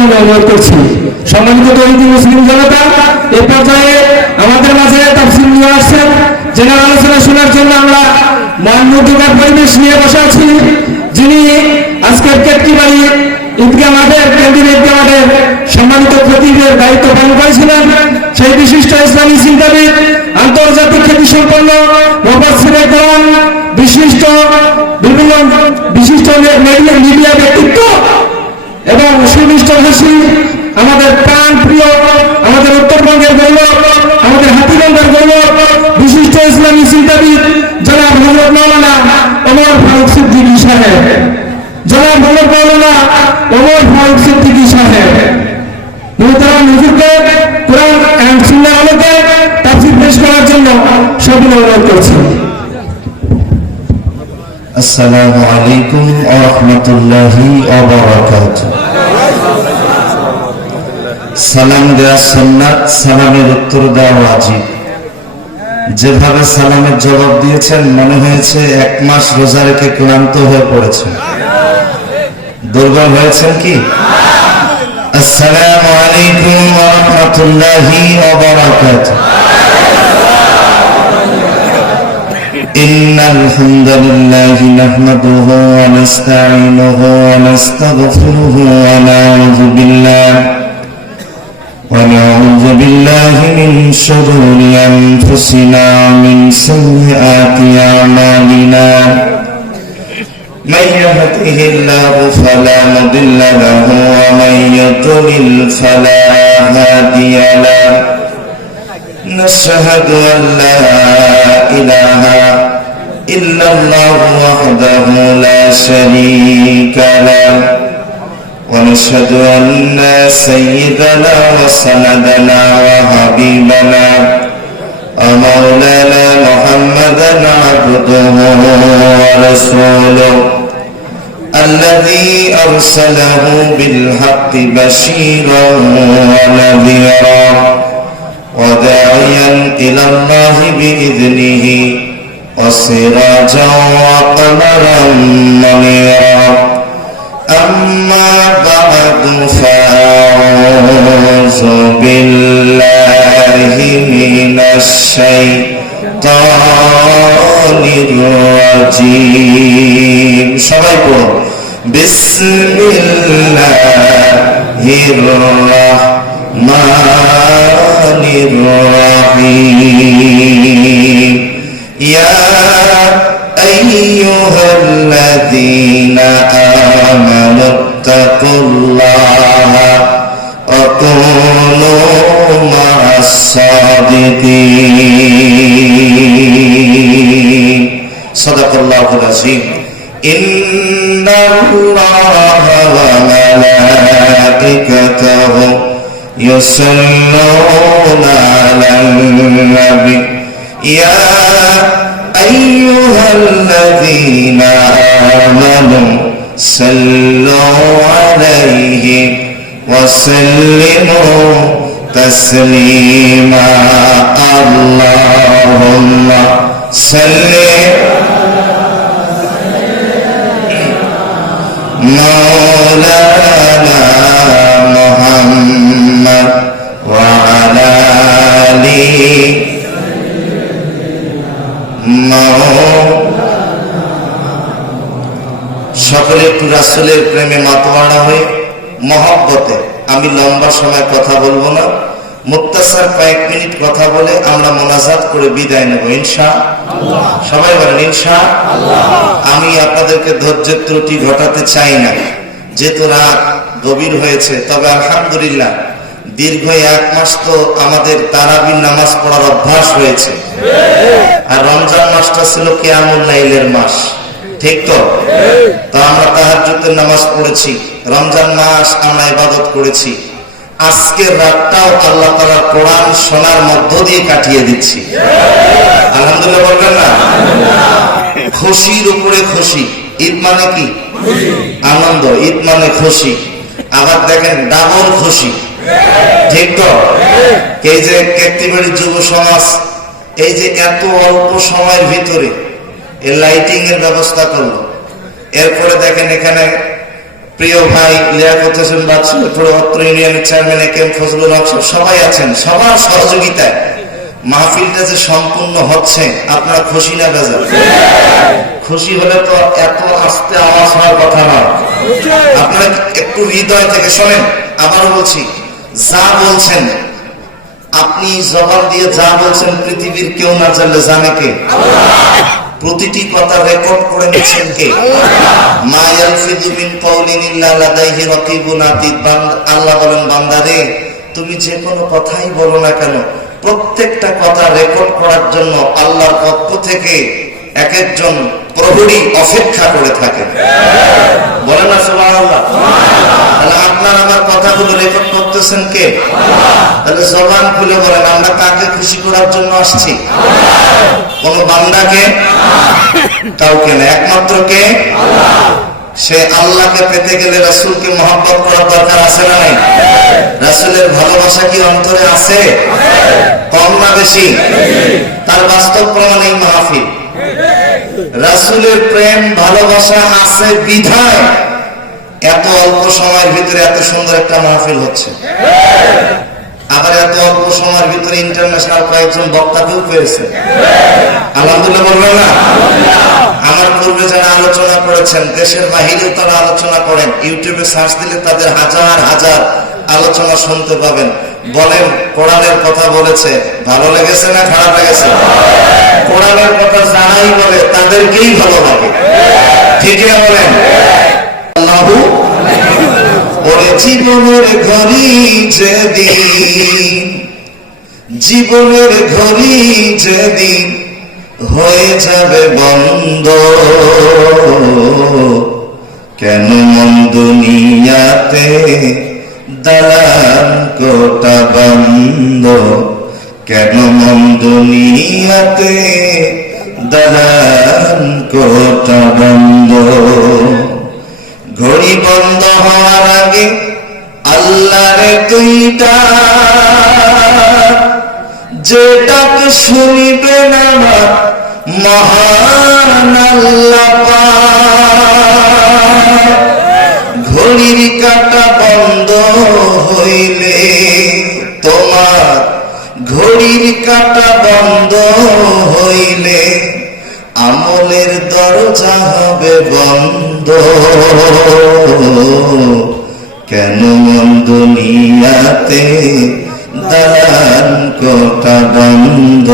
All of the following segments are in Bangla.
জন্য অনুরোধ করছি। সম্মানিত তৌহিদি মুসলিম জনতা, এ পর্যায়ে আমাদের মাঝে তাফসীর নিয়ে আসছেন, যেনার আলোচনা শোনার জন্য আমরা মনোমুগ্ধকর পরিবেশ নিয়ে বসে আছি। যিনি আজকের কেতকিবাড়ি ঈদগাহ মাঠের কেন্দ্রীয় ঈদগাহ মাঠের সম্মানিত খতিবের দায়িত্ব পালন করেছিলেন, সেই বিশিষ্ট ইসলামী চিন্তাবিদ, আন্তর্জাতিক খ্যাতিসম্পন্ন মুফাসসিরে কোরআন, বিশিষ্ট মিডিয়া ব্যক্তিত্ব এবং সুনিষ্ঠ ভাষী, আমাদের প্রাণ প্রিয়, আমাদের উত্তরবঙ্গের গৌরব, আমাদের হাতিগঞ্জের গৌরব, বিশিষ্ট ইসলামী চিন্তাবিদ জনাব হযরত মাওলানা ওমর ফারুক সিদ্দিকী সাহেব, জনাব হযরত মাওলানা ওমর ফারুক সিদ্দিকী সাহেব মুহতারাম হুজুরকে কোরআন এন্ড সুন্নাহর আলোকে তাফসীর পেশ করার জন্য সবিনয় অনুরোধ করছি। আসসালামু আলাইকুম ওয়া রাহমাতুল্লাহি ওয়া বারাকাতুহু। সালাম দেওয়া সুন্নাত, সালামের উত্তর দেওয়া ওয়াজিব। যেভাবে সালামের জবাব দিয়েছেন মনে হয়েছে এক মাস রোজা রেখে ক্লান্ত হয়ে পড়েছেন। দুর্বল হয়েছেন কি? আসসালামু আলাইকুম ওয়া রাহমাতুল্লাহি ওয়া বারাকাতুহু। ইন্নাল হামদালিল্লাহি নাহমাদুহু ওয়া নাস্তাঈনুহু ওয়া নাস্তাগফিরুহু ওয়া নাউযু বিল্লাহি মিন শুরুরি আনফুসিনা মিন সাইয়্যাতি আমালিনা। من يهده الله فلا مضل له ومن يضلل فلا هادي له. نشهد أن لا إله إلا الله وحده لا شريك له ونشهد أن سيدنا وسندنا وحبيبنا ومولانا محمدا عبده ورسوله الذي أرسله بالحق بشيرا ونذيرا وداعيا إلى الله بإذنه وسراجا وقمرا منيرا. أما بعد فأعوذ بالله من الشيطان الرجيم. সবাই পড়ো বিসমিল্লাহির রাহমানির রাহিম. ইয়া আইয়ুহাল্লাযীনা আমানু তাকুল্লাহা ওয়া কুনু মা'আস সাদিকিন. সাদাকাল্লাহুল আযীম. ইন্নাল্লাহা ওয়া মালাইকাতাহু ইউসাল্লুনা আলান নবী ইয়া আইয়ুহাল্লাযীনা আমানু সাল্লু আলাইহি ওয়া সাল্লিমু তাসলিমা. আল্লাহুম্মা সাল্লি মাওলানা মুহাম্মদ ওয়া আলা আলিহি সকলে একটু রাসূলের প্রেমে মাতোয়ারা হয়ে মহব্বতে, আমি লম্বা সময় কথা বলবো না, মুক্তাসার কয়েক মিনিট কথা বলে আমরা মোনাজাত করে বিদায় নেব ইনশাআল্লাহ। সবাই বলেন ইনশাআল্লাহ। আমি আপনাদেরকে ধৈর্যের ত্রুটি ঘটাতে চাই না, যেহেতু রাত গভীর হয়েছে। তবে আলহামদুলিল্লাহ দীর্ঘ এক মাস তো আমাদের তারাবির নামাজ পড়ার অভ্যাস হয়েছে, আর রমজান মাসটা ছিল কিয়ামুল লাইলের মাস, ঠিক তো? তো আমরা তাহাজ্জুদের নামাজ পড়েছি, রমজান মাস আমরা ইবাদত করেছি। আজকের রাতটাও আল্লাহ তাআলার কোরআন শোনার মধ্য দিয়ে কাটিয়ে দিচ্ছি। আলহামদুলিল্লাহ বলবেন না? খুশির উপরে খুশি। ঈদ মানে কি? আনন্দ। ঈদ মানে খুশি। আবার দেখেন ডাবল খুশি, ঠিক তো? এই যে কেতকিবাড়ি যুব সমাজ এই যে এত অল্প সময়ের ভিতরে এই লাইটিং এর ব্যবস্থা করলো, এরপরে দেখেন এখানে প্রিয় ভাই লিয়াকত হোসেন বাদশা, অত্র ইউনিয়নের চেয়ারম্যান এ কে এম ফজলুল হক, সবাই আছেন, সবার সহযোগিতায় মাহফিলটা যে সম্পূর্ণ হচ্ছে, আপনারা খুশি না বেজার? খুশি হলে তো এত আস্তে আওয়াজ হওয়ার কথা নয়। আপনারা একটু হৃদয় থেকে শোনেন। আবারও বলছি, যা বলছেন আপনি জবাব দিয়ে যা বলছেন পৃথিবীর কেউ না জানলে জানে কে? প্রতিটি কথা রেকর্ড করে নিচ্ছেন কে? মা ইয়ালফিযু মিন কাওলিন ইল্লা লাদাইহি রাকিবুন আতীদ। আল্লাহ বলেন, বান্দারে তুমি যে কোনো কথাই বলো না কেন, প্রত্যেকটা কথা রেকর্ড করার জন্য আল্লাহর পক্ষ থেকে এক একজন প্রহরী অপেক্ষা করে থাকে। বলেন না সুবহানাল্লাহ? তাহলে আপনার আমার কথাগুলো রেকর্ড করতেছেন কে? তাহলে জবান খুলে বলেন, আমরা কাকে খুশি করার জন্য আসছি? কোন বান্দাকে? কাউকে না, একমাত্র কে? সে আল্লাহকে পেতে গেলে রাসূলকে মহব্বত করার দরকার আছে না নাই? রাসূলের ভালোবাসা কি অন্তরে আছে? কম না বেশি? তার বাস্তব প্রমাণ এই মাহফিল। রাসূলের প্রেম ভালোবাসা আছে বিধায় এত অল্প সময়ের ভিতরে এত সুন্দর একটা মাহফিল হচ্ছে। আবার এত অল্প সময়ের ভিতরে ইন্টারন্যাশনাল কয়েকজন বক্তাকেও পেয়েছে। আলহামদুলিল্লাহ বলবেন না? আমার পূর্বে যারা আলোচনা করেছেন, দেশের বাহিরেও তারা আলোচনা করেন, ইউটিউবে সার্চ দিলে তাদের হাজার হাজার আলোচনা শুনতে পাবেন। বলেন, কোরআনের কথা বলেছে, ভালো লেগেছে না খারাপ লেগেছে? কোরআনের কথা জানাই বলে তাদেরকেই ভালো লাগে, ঠিক না বলেন? আল্লাহু ওরে জীবনের ঘড়ি যেদিন, জীবনের ঘড়ি যেদিন হয়ে যাবে বন্ধ, কেন মন দুনিয়াতে দালান কোটা বন্ধ, কেন মন দুনিয়াতে দালান কোটা বন্ধ। ঘড়ি বন্ধ হওয়ার আগে আল্লাহর দুইটা যে ডাক শুনিবেন আমার মহান আল্লাহ পাক। ঘড়ির কাঁটা বন্ধ হইলে তোমার, ঘড়ির কাঁটা বন্ধ হইলে আমলের দরজা হবে বন্ধ, কেন মন দুনিয়াতে দালান কোটা বন্ধ,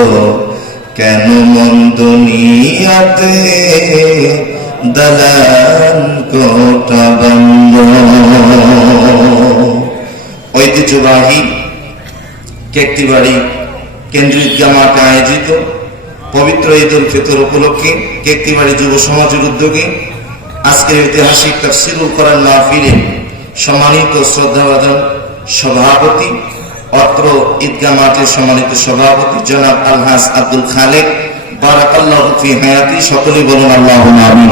কেন মন দুনিয়াতে দালান কোটা বন্ধ। ঐতিহ্যবাহী কেকটিবাড়ি কেন্দ্রিক জামাতে আয়োজিত পবিত্র ঈদ উল ফিতর উপলক্ষে কেকটিবাড়ি যুব সমাজের উদ্যোগে আজকের ঐতিহাসিক তাফসীরুল কোরআন মাহফিলে সম্মানিত শ্রদ্ধাভাজন সভাপতি, অত্র ঈদগাহ মাঠের সম্মানিত সভাপতি জনাব আলহাজ আব্দুল খালেক, বারাকাল্লাহু ফি হায়াতি, সকলেই বলুন আল্লাহুম্মা আমিন।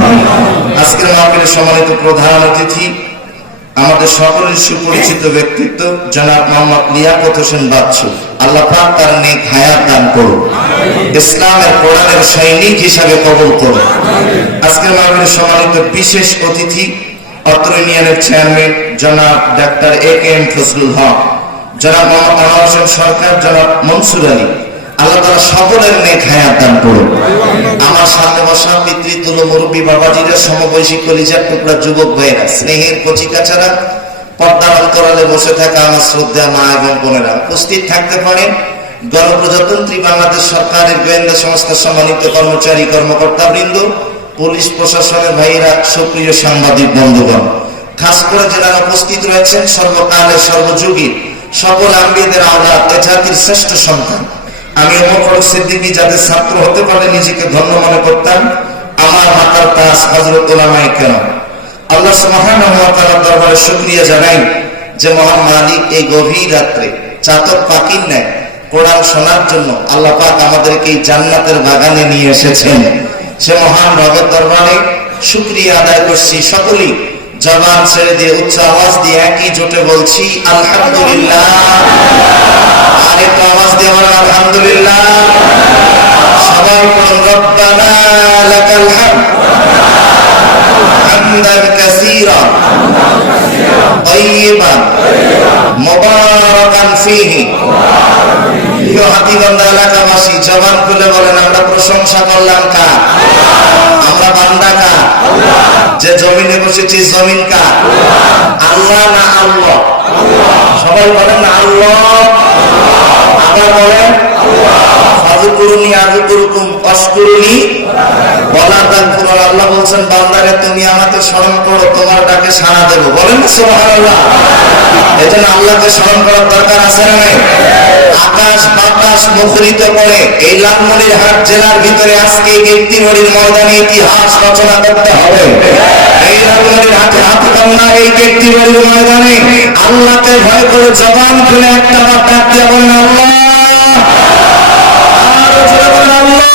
আজকের মাহফিলের সম্মানিত প্রধান অতিথি, আমাদের সকলের সুপরিচিত ব্যক্তিত্ব জনাব মোহাম্মদ লিয়াকত হোসেন বাদশা, আল্লাহ পাক তার নেক হায়াত দান করুন, ইসলামের কোরআনের সৈনিক হিসাবে কবুল করুন। আজকের মাহফিলের সম্মানিত বিশেষ অতিথি, অত্র ইউনিয়নের চেয়ারম্যান জনাব ডাক্তার এ কে এম ফজলুল হক, জনাব মোহাম্মদ আনোয়ার হোসেন সরকার, জনাব মনসুর আলী, আল্লাহ তাআলা সকলের নেক হায়াত দান করুন। আমার সামনে বসা পিতৃতুল্য মুরব্বী বাবাজিরা, সমবয়সী কলিজার টুকরা যুবক ভাইয়েরা, স্নেহের কচিকাচারা, পর্দার অন্তরালে বসে থাকা আমার শ্রদ্ধা মা এবং বোনেরা, উপস্থিত থাকতে পারেন গণপ্রজাতন্ত্রী বাংলাদেশ সরকারের গোয়েন্দা সংস্থার সম্মানিত কর্মচারী কর্মকর্তা বৃন্দ, পুলিশ প্রশাসনের ভাইয়েরা, সুপ্রিয় সাংবাদিক বন্ধুগণ, খাস করে যারা উপস্থিত রয়েছেন সর্বকালের সর্বযুগীর সকল আম্বিয়াদের আওলাদ, এ জাতির শ্রেষ্ঠ সন্তান। আমি ওমর ফারুক সিদ্দিকী যাদের ছাত্র হতে পারে নিজেকে ধন্য মনে করতাম, আমার মাতার তাজ হযরত উলামায়ে কেরাম, আল্লাহ সুবহানাহু ওয়া তাআলার দরবারে শুকরিয়া জানাই যে মহান মালিক এই গভীর রাত্রে চাতক পাখির ন্যায় কোরআন শোনার জন্য আল্লাহ পাক আমাদেরকে এই জান্নাতের বাগানে নিয়ে এসেছেন। সে মহান রবের দরবারে শুকরিয়া আদায় করছি। সকলেই জবান ছেড়ে দিয়ে উচ্চ আওয়াজ দিয়ে একই জোটে বলছি আলহামদুলিল্লাহ। আর একটু আওয়াজ দিয়ে বলেন আলহামদুলিল্লাহ। সবাই বলুন রব্বানা লাকাল হামদ। হামদান কাসীরা তাইয়িবান মুবারাকান ফীহি। প্রিয় হাতীবান্ধা এলাকাবাসী, জবান খুলে বলেন, আমরা প্রশংসা করলাম কার? আমরা বান্দা কার? যে জমিনে বসেছি জমিন কার? আল্লাহ না আল্লাহ? সবাই বলেন আল্লাহ। আবার বলেন ফাযকুরুনি আযকুরুকুম ওয়াশকুরুনি ওয়ালা তাকফুরুন। আল্লাহ বলছেন, বান্দারে তুমি আমাকে স্মরণ করো, তোমার ডাকে সাড়া দেব। বলেন সুবহানাল্লাহ। এজন্য আল্লাহকে স্মরণ করার দরকার আছে না নাই? আকাশ বাতাস মুখরিত করে এই লালমনিরহাট জেলার ভিতরে আজকে এই কীর্তিবাড়ির ময়দানে ইতিহাস রচনা করতে হবে। এই লালমনিরহাটে হাতীবান্ধা এই কীর্তিবাড়ির ময়দানে আল্লাহকে ভয় করে জবান খুলে একটা বার ডাক দিয়ে বলেন আল্লাহ। আরো জোরে বলেন আল্লাহ।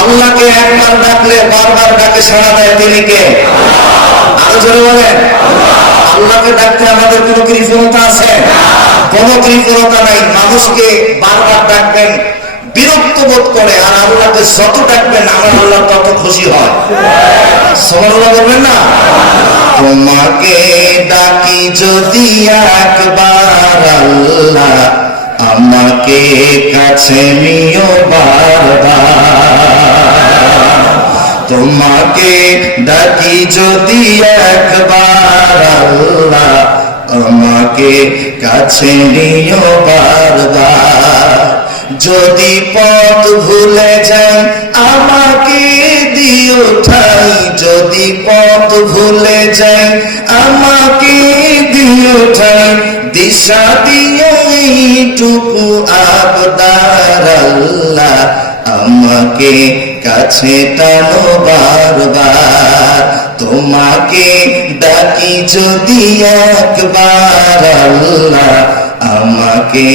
আল্লাহকে একবার ডাকলে বারবার ডাকে সাড়া দেয় তিনি কে? আরো জোরে বলেন। আল্লাহকে ডাকতে আমাদের কোনো কৃপণতা আছে? কোনো কৃপণতা নাই। মানুষকে বারবার ডাকবেন বিরক্ত বোধ করে, আর আল্লাহকে যত ডাকবেন আমার আল্লাহ তত খুশি হয়। সুবহানাল্লাহ বলবেন না? তোমাকে ডাকি যদি একবার আল্লাহ, আমাকে কাছে নিও বারবার। তোমাকে ডাকি যদি একবার আল্লাহ, আমাকে কাছে নিও বারবার। যদি পথ ভুলে যাই আমাকে দিও ঠাই, যদি পথ ভুলে যাই আমাকে দিও ঠাই। দিশা দিও এইটুকু আবদার আল্লাহ, আমাকে কাছে টানো বারবার। তোমাকে ডাকি যদি একবার আল্লাহ, আমাকে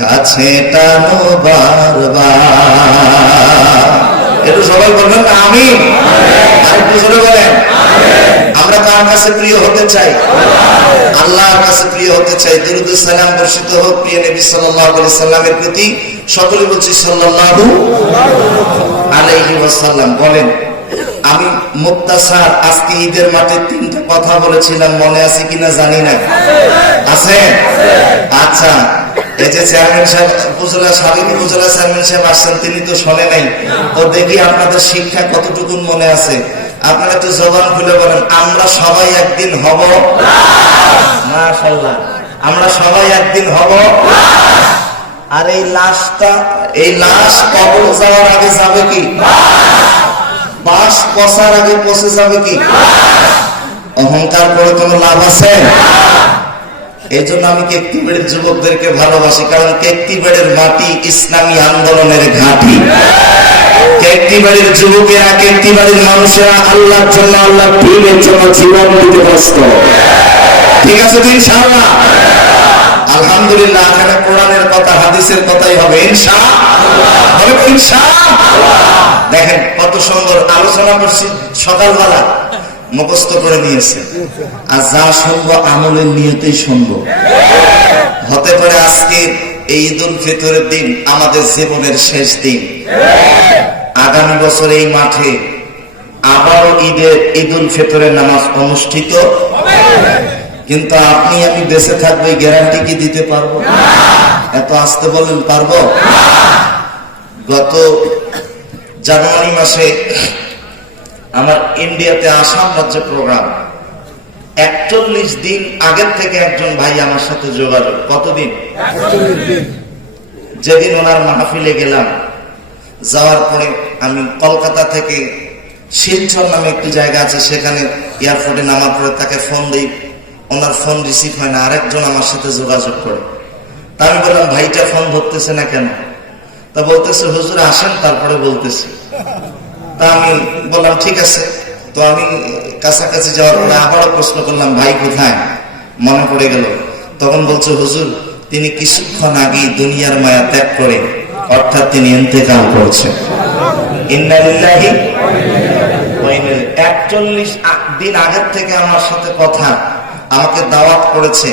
কাছে টানো বারবার। একটু সবাই বলবেন না আমিন? আরেকটু জোরে বলেন। আমরা কার কাছে প্রিয় হতে চাই? আল্লাহর কাছে প্রিয় হতে চাই। দুরূদ ও সালাম বর্ষিত হোক প্রিয় নবী সাল্লাল্লাহু আলাইহি সাল্লামের প্রতি। সকলে বলছি সাল্লাল্লাহু আলাইহি ওয়াসাল্লাম। বলেন, আমি মুক্তাসার আজকে ঈদের মাঠে 3টা কথা বলেছিলাম, মনে আছে কিনা জানি না। আছে? আচ্ছা, এই যে চেয়ারম্যান সাহেব উপজেলা, সাবেক উপজেলা চেয়ারম্যান সাহেব আসছেন, তিনি তো শোনে নাই। তো দেখি আপনাদের শিক্ষা কতটুকু মনে আছে। আপনারা তো জবান খুলে বলেন, আমরা সবাই একদিন হব। মাশাআল্লাহ, আমরা সবাই একদিন হব। আর এই লাশটা, এই লাশ কবর যাওয়ার আগে যাবে কি? বাস পচার আগে পচে যাবে কি? অহংকার করে কোনো লাভ আছে? এই জন্য আমি কেকটিবাড়ির যুবকদেরকে ভালোবাসি, কারণ কেকটিবাড়ির মাটি ইসলামী আন্দোলনের ঘাঁটি। কেকটিবাড়ির যুবকেরা, কেকটিবাড়ির মানুষেরা আল্লাহর জন্য, আল্লাহর দ্বীনের জন্য জীবন দিতে প্রস্তুত। ঠিক আছে তো ইনশাআল্লাহ? আলহামদুলিল্লাহ। এখানে কোরআনের কথা হাদিসের কথাই হবে ইনশাআল্লাহ। ইনশাআল্লাহ। দেখেন কত সুন্দর আলোচনা করছি, সকালবেলা মুখস্থ করে নিয়েছে। আর যা শুনবো আমলের নিয়তেই শুনবো। হতে পারে আজকে এই ঈদ উল ফিতরের দিন আমাদের জীবনের শেষ দিন। আগামী বছর এই মাঠে আবারও ঈদ উল ফিতরের নামাজ অনুষ্ঠিত। কিন্তু আপনি আমি বেঁচে থাকবো এই গ্যারান্টি কি দিতে পারবো? এত আসতে বলেন, পারবো? গত জানুয়ারি মাসে আমার ইন্ডিয়াতে আসাম রাজ্যে প্রোগ্রাম। 41 দিন আগের থেকে একজন ভাই আমার সাথে যোগাযোগ। কতদিন? 41 দিন। যেদিন ওনার মাহফিলে গেলাম, যাওয়ার পরে আমি কলকাতা থেকে শিলচর নামে একটি জায়গা আছে, সেখানে এয়ারপোর্টে নামার পরে তাকে ফোন দিই, ওনার ফোন রিসিভ হয় না। আরেকজন আমার সাথে যোগাযোগ করে। তা আমি বললাম, ভাইটা ফোন ধরতেছে না কেন? তা বলতেছে, হুজুর আসেন তারপরে বলতেছি। তা আমি বললাম ঠিক আছে। তো আমি কাছাকাছি যাওয়ার পরে আবারও প্রশ্ন করলাম, ভাই কোথায়? মনে পড়ে গেল। তখন বলছে, হুজুর তিনি কিছুক্ষণ আগেই দুনিয়ার মায়া ত্যাগ করে, অর্থাৎ তিনি ইন্তেকাল করছেন। ইন্না লিল্লাহি ওয়া ইন্না ইলাইহি। 41 দিন আগের থেকে আমার সাথে কথা, আমাকে দাওয়াত করেছে,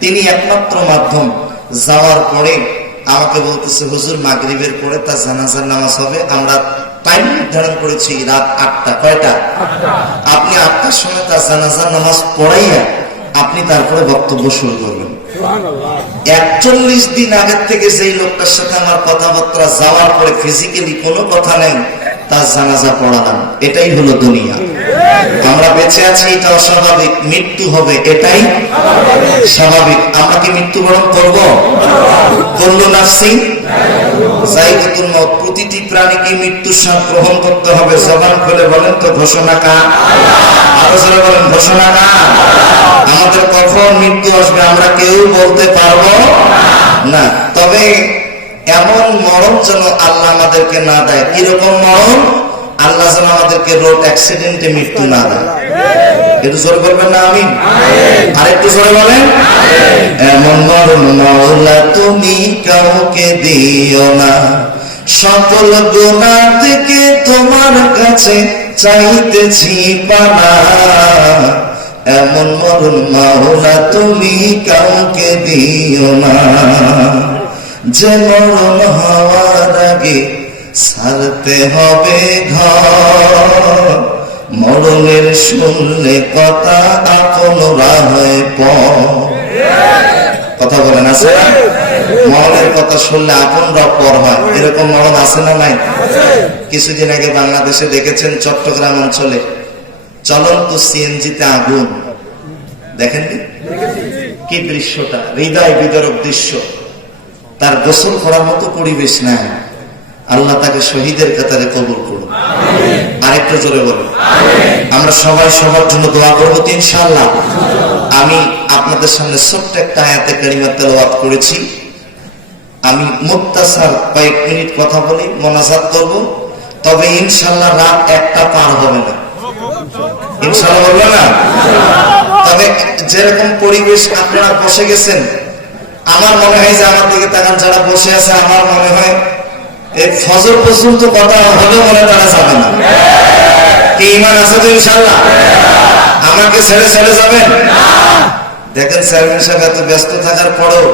তিনি একমাত্র মাধ্যম। যাওয়ার পরে আমাকে বলতেছে, হুজুর মাগরিবের পরে তার জানাজার নামাজ হবে, আমরা টাইম নির্ধারণ করেছি রাত 8টা। কয়টা? আপনি 8টার সময় তার জানাজা নামাজ পড়াইয়া আপনি তারপরে বক্তব্য শুরু করবেন। 41 দিন আগের থেকে যেই লোকটার সাথে আমার কথাবার্তা যাওয়ার পরে ফিজিক্যালি কোনো কথা নেই, তার জানাজা পড়ালাম। এটাই হলো দুনিয়া। আমরা বেঁচে আছি এটা অস্বাভাবিক, মৃত্যু হবে এটাই স্বাভাবিক। আমরা কি মৃত্যুবরণ করব? কুল্লু নাফসিন যায়কাতুল মউত, প্রতিটি প্রাণীকে মৃত্যুর স্বাদ গ্রহণ করতে হবে। জবান খুলে বলেন তো ঘোষণা কার? আরো জোরে বলেন ঘোষণা কার? আমাদের কখন মৃত্যু আসবে আমরা কেউ বলতে পারবো না। তবে এমন মরণ যেন আল্লাহ আমাদেরকে না দেয়। কিরকম মরণ? আল্লাহ যেন আমাদেরকে রোড অ্যাক্সিডেন্টে মৃত্যু না দেয়। একটু জোরে বলবেন না আমিন? আর একটু জোরে বলেন। এমন মরণ মাওলা তুমি কাউকে দিও না, সকল গুনাহ থেকে তোমার কাছে চাইতেছি পানা। এমন মরণ মাওলা তুমি কাউকে দিও না, যে মরণ হওয়ার আগে ছাড়তে হবে ঘর। মরণের শুনলে কথা আপনরা হয় কথা বলেন আছে না? মরণের কথা শুনলে আপনরা পর হয়, এরকম মরণ আছে না নাই? কিছুদিন আগে বাংলাদেশে দেখেছেন চট্টগ্রাম অঞ্চলে চলন্ত সিএনজিতে আগুন। দেখেন কি দৃশ্যটা, হৃদয় বিদারক দৃশ্য। তার গোসল করার মতো পরিবেশ নাই। আল্লাহ তাকে শহীদের কাতারে কবুল করুন। আরেকটু জোরে বলুন। আমরা সবাই সবার জন্য দোয়া করবো তো ইনশাআল্লাহ। আমি আপনাদের সামনে ছোট্ট একটা আয়াতে কারিমা তেলাওয়াত করেছি। আমি মুক্তাসার কয়েক মিনিট কথা বলি, মোনাজাত করব। তবে ইনশাআল্লাহ রাত 1টা পার হবে না, ইনশাআল্লাহ বলবো না। তবে যেরকম পরিবেশ আপনারা বসে গেছেন, আমার মনে হয় যে আমার দিকে তাকান যারা বসে আছে, আমার মনে হয় এই ফজর পর্যন্ত কথা হলেও মনে তারা যাবে না। কি ঈমান আছে তো ইনশাআল্লাহ? আমাকে ছেড়ে ছেড়ে যাবেন? দেখেন চেয়ারম্যান সাহেব এত ব্যস্ত থাকার পরেও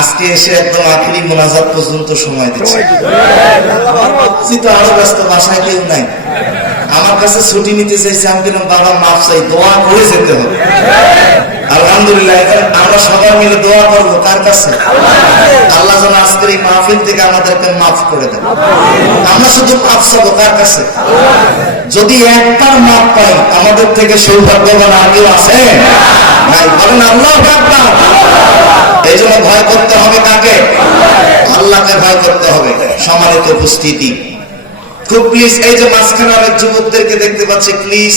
আজকে এসে একদম আখিরি মোনাজাত পর্যন্ত সময় দিচ্ছে। তো আরো ব্যস্ত, বাসায় কেউ নাই। আমার কাছে ছুটি নিতে চাইছে, আমি বললাম বাবা মাফ চাই, দোয়া করে যেতে হবে। আলহামদুলিল্লাহ আমরা সবাই মিলে দোয়া করবো কার কাছে? আল্লাহ যেন আজকের এই মাহফিল থেকে আমাদেরকে মাফ করে দেন। আমরা শুধু মাফ চাবো কার কাছে? যদি একবার মাফ পাই আমাদের থেকে সৌভাগ্যবান আর কেউ আছে? ভাই বলেন আল্লাহু আকবার। এই জন্য ভয় করতে হবে কাকে? আল্লাহকে ভয় করতে হবে। সম্মানিত উপস্থিতি, খুব প্লিজ, এই যে মাঝখানে অনেক যুবকদেরকে দেখতে পাচ্ছি, প্লিজ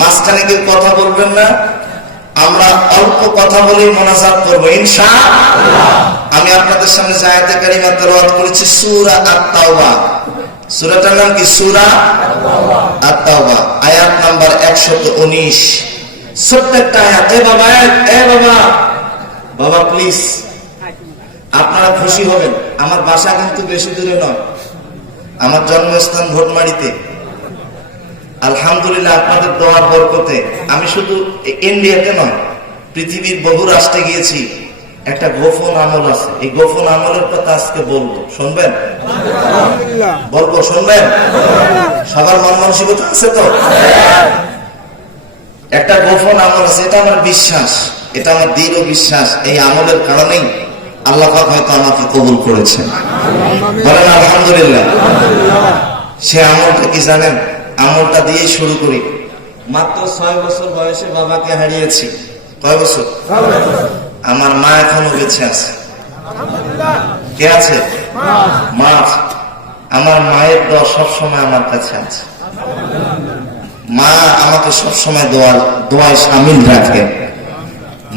মাঝখানে কেউ কথা বলবেন না। আমরা অল্প কথা বলেই মোনাজাত করবো ইনশাআল্লাহ। আমি আপনাদের সামনে যে আয়াতে কারিমা তেলাওয়াত করেছি সূরা আত-তাওবা। সূরাটার নাম কি? সূরা আত-তাওবা, আয়াত নাম্বার 119। ছোট্ট একটা আয়াত। বাবা প্লিজ, আপনারা খুশি হবেন। আমার বাসা কিন্তু বেশি দূরে নয়, আমার জন্মস্থান ভোটমারিতে। আলহামদুলিল্লাহ আপনাদের দোয়ার বরকতে আমি শুধু ইন্ডিয়াতে নয়, পৃথিবীর বহু রাষ্ট্রে গিয়েছি। একটা গোপন আমল আছে, এই গোপন আমলের কথা আজকে বলবো, শুনবেন? বলবো, শুনবেন? সবার মন মানসিকতা আছে তো? একটা গোপন আমল আছে, এটা আমার বিশ্বাস, এটা আমার দৃঢ় বিশ্বাস। এই আমলের কারণেই আল্লাহ পাক হয়তো আমাকে কবুল করেছেন। বলেন আলহামদুলিল্লাহ। সে আমলটা কি জানেন? আমলটা দিয়ে শুরু করি। মাত্র 6 বছর বয়সে বাবাকে হারিয়েছি। কয় বছর? আমার মা এখনো বেঁচে আছে। কে আছে? মা আছে। আমার মায়ের দোয়া সবসময় আমার কাছে আছে। মা আমাকে সবসময় দোয়ায় শামিল রাখে।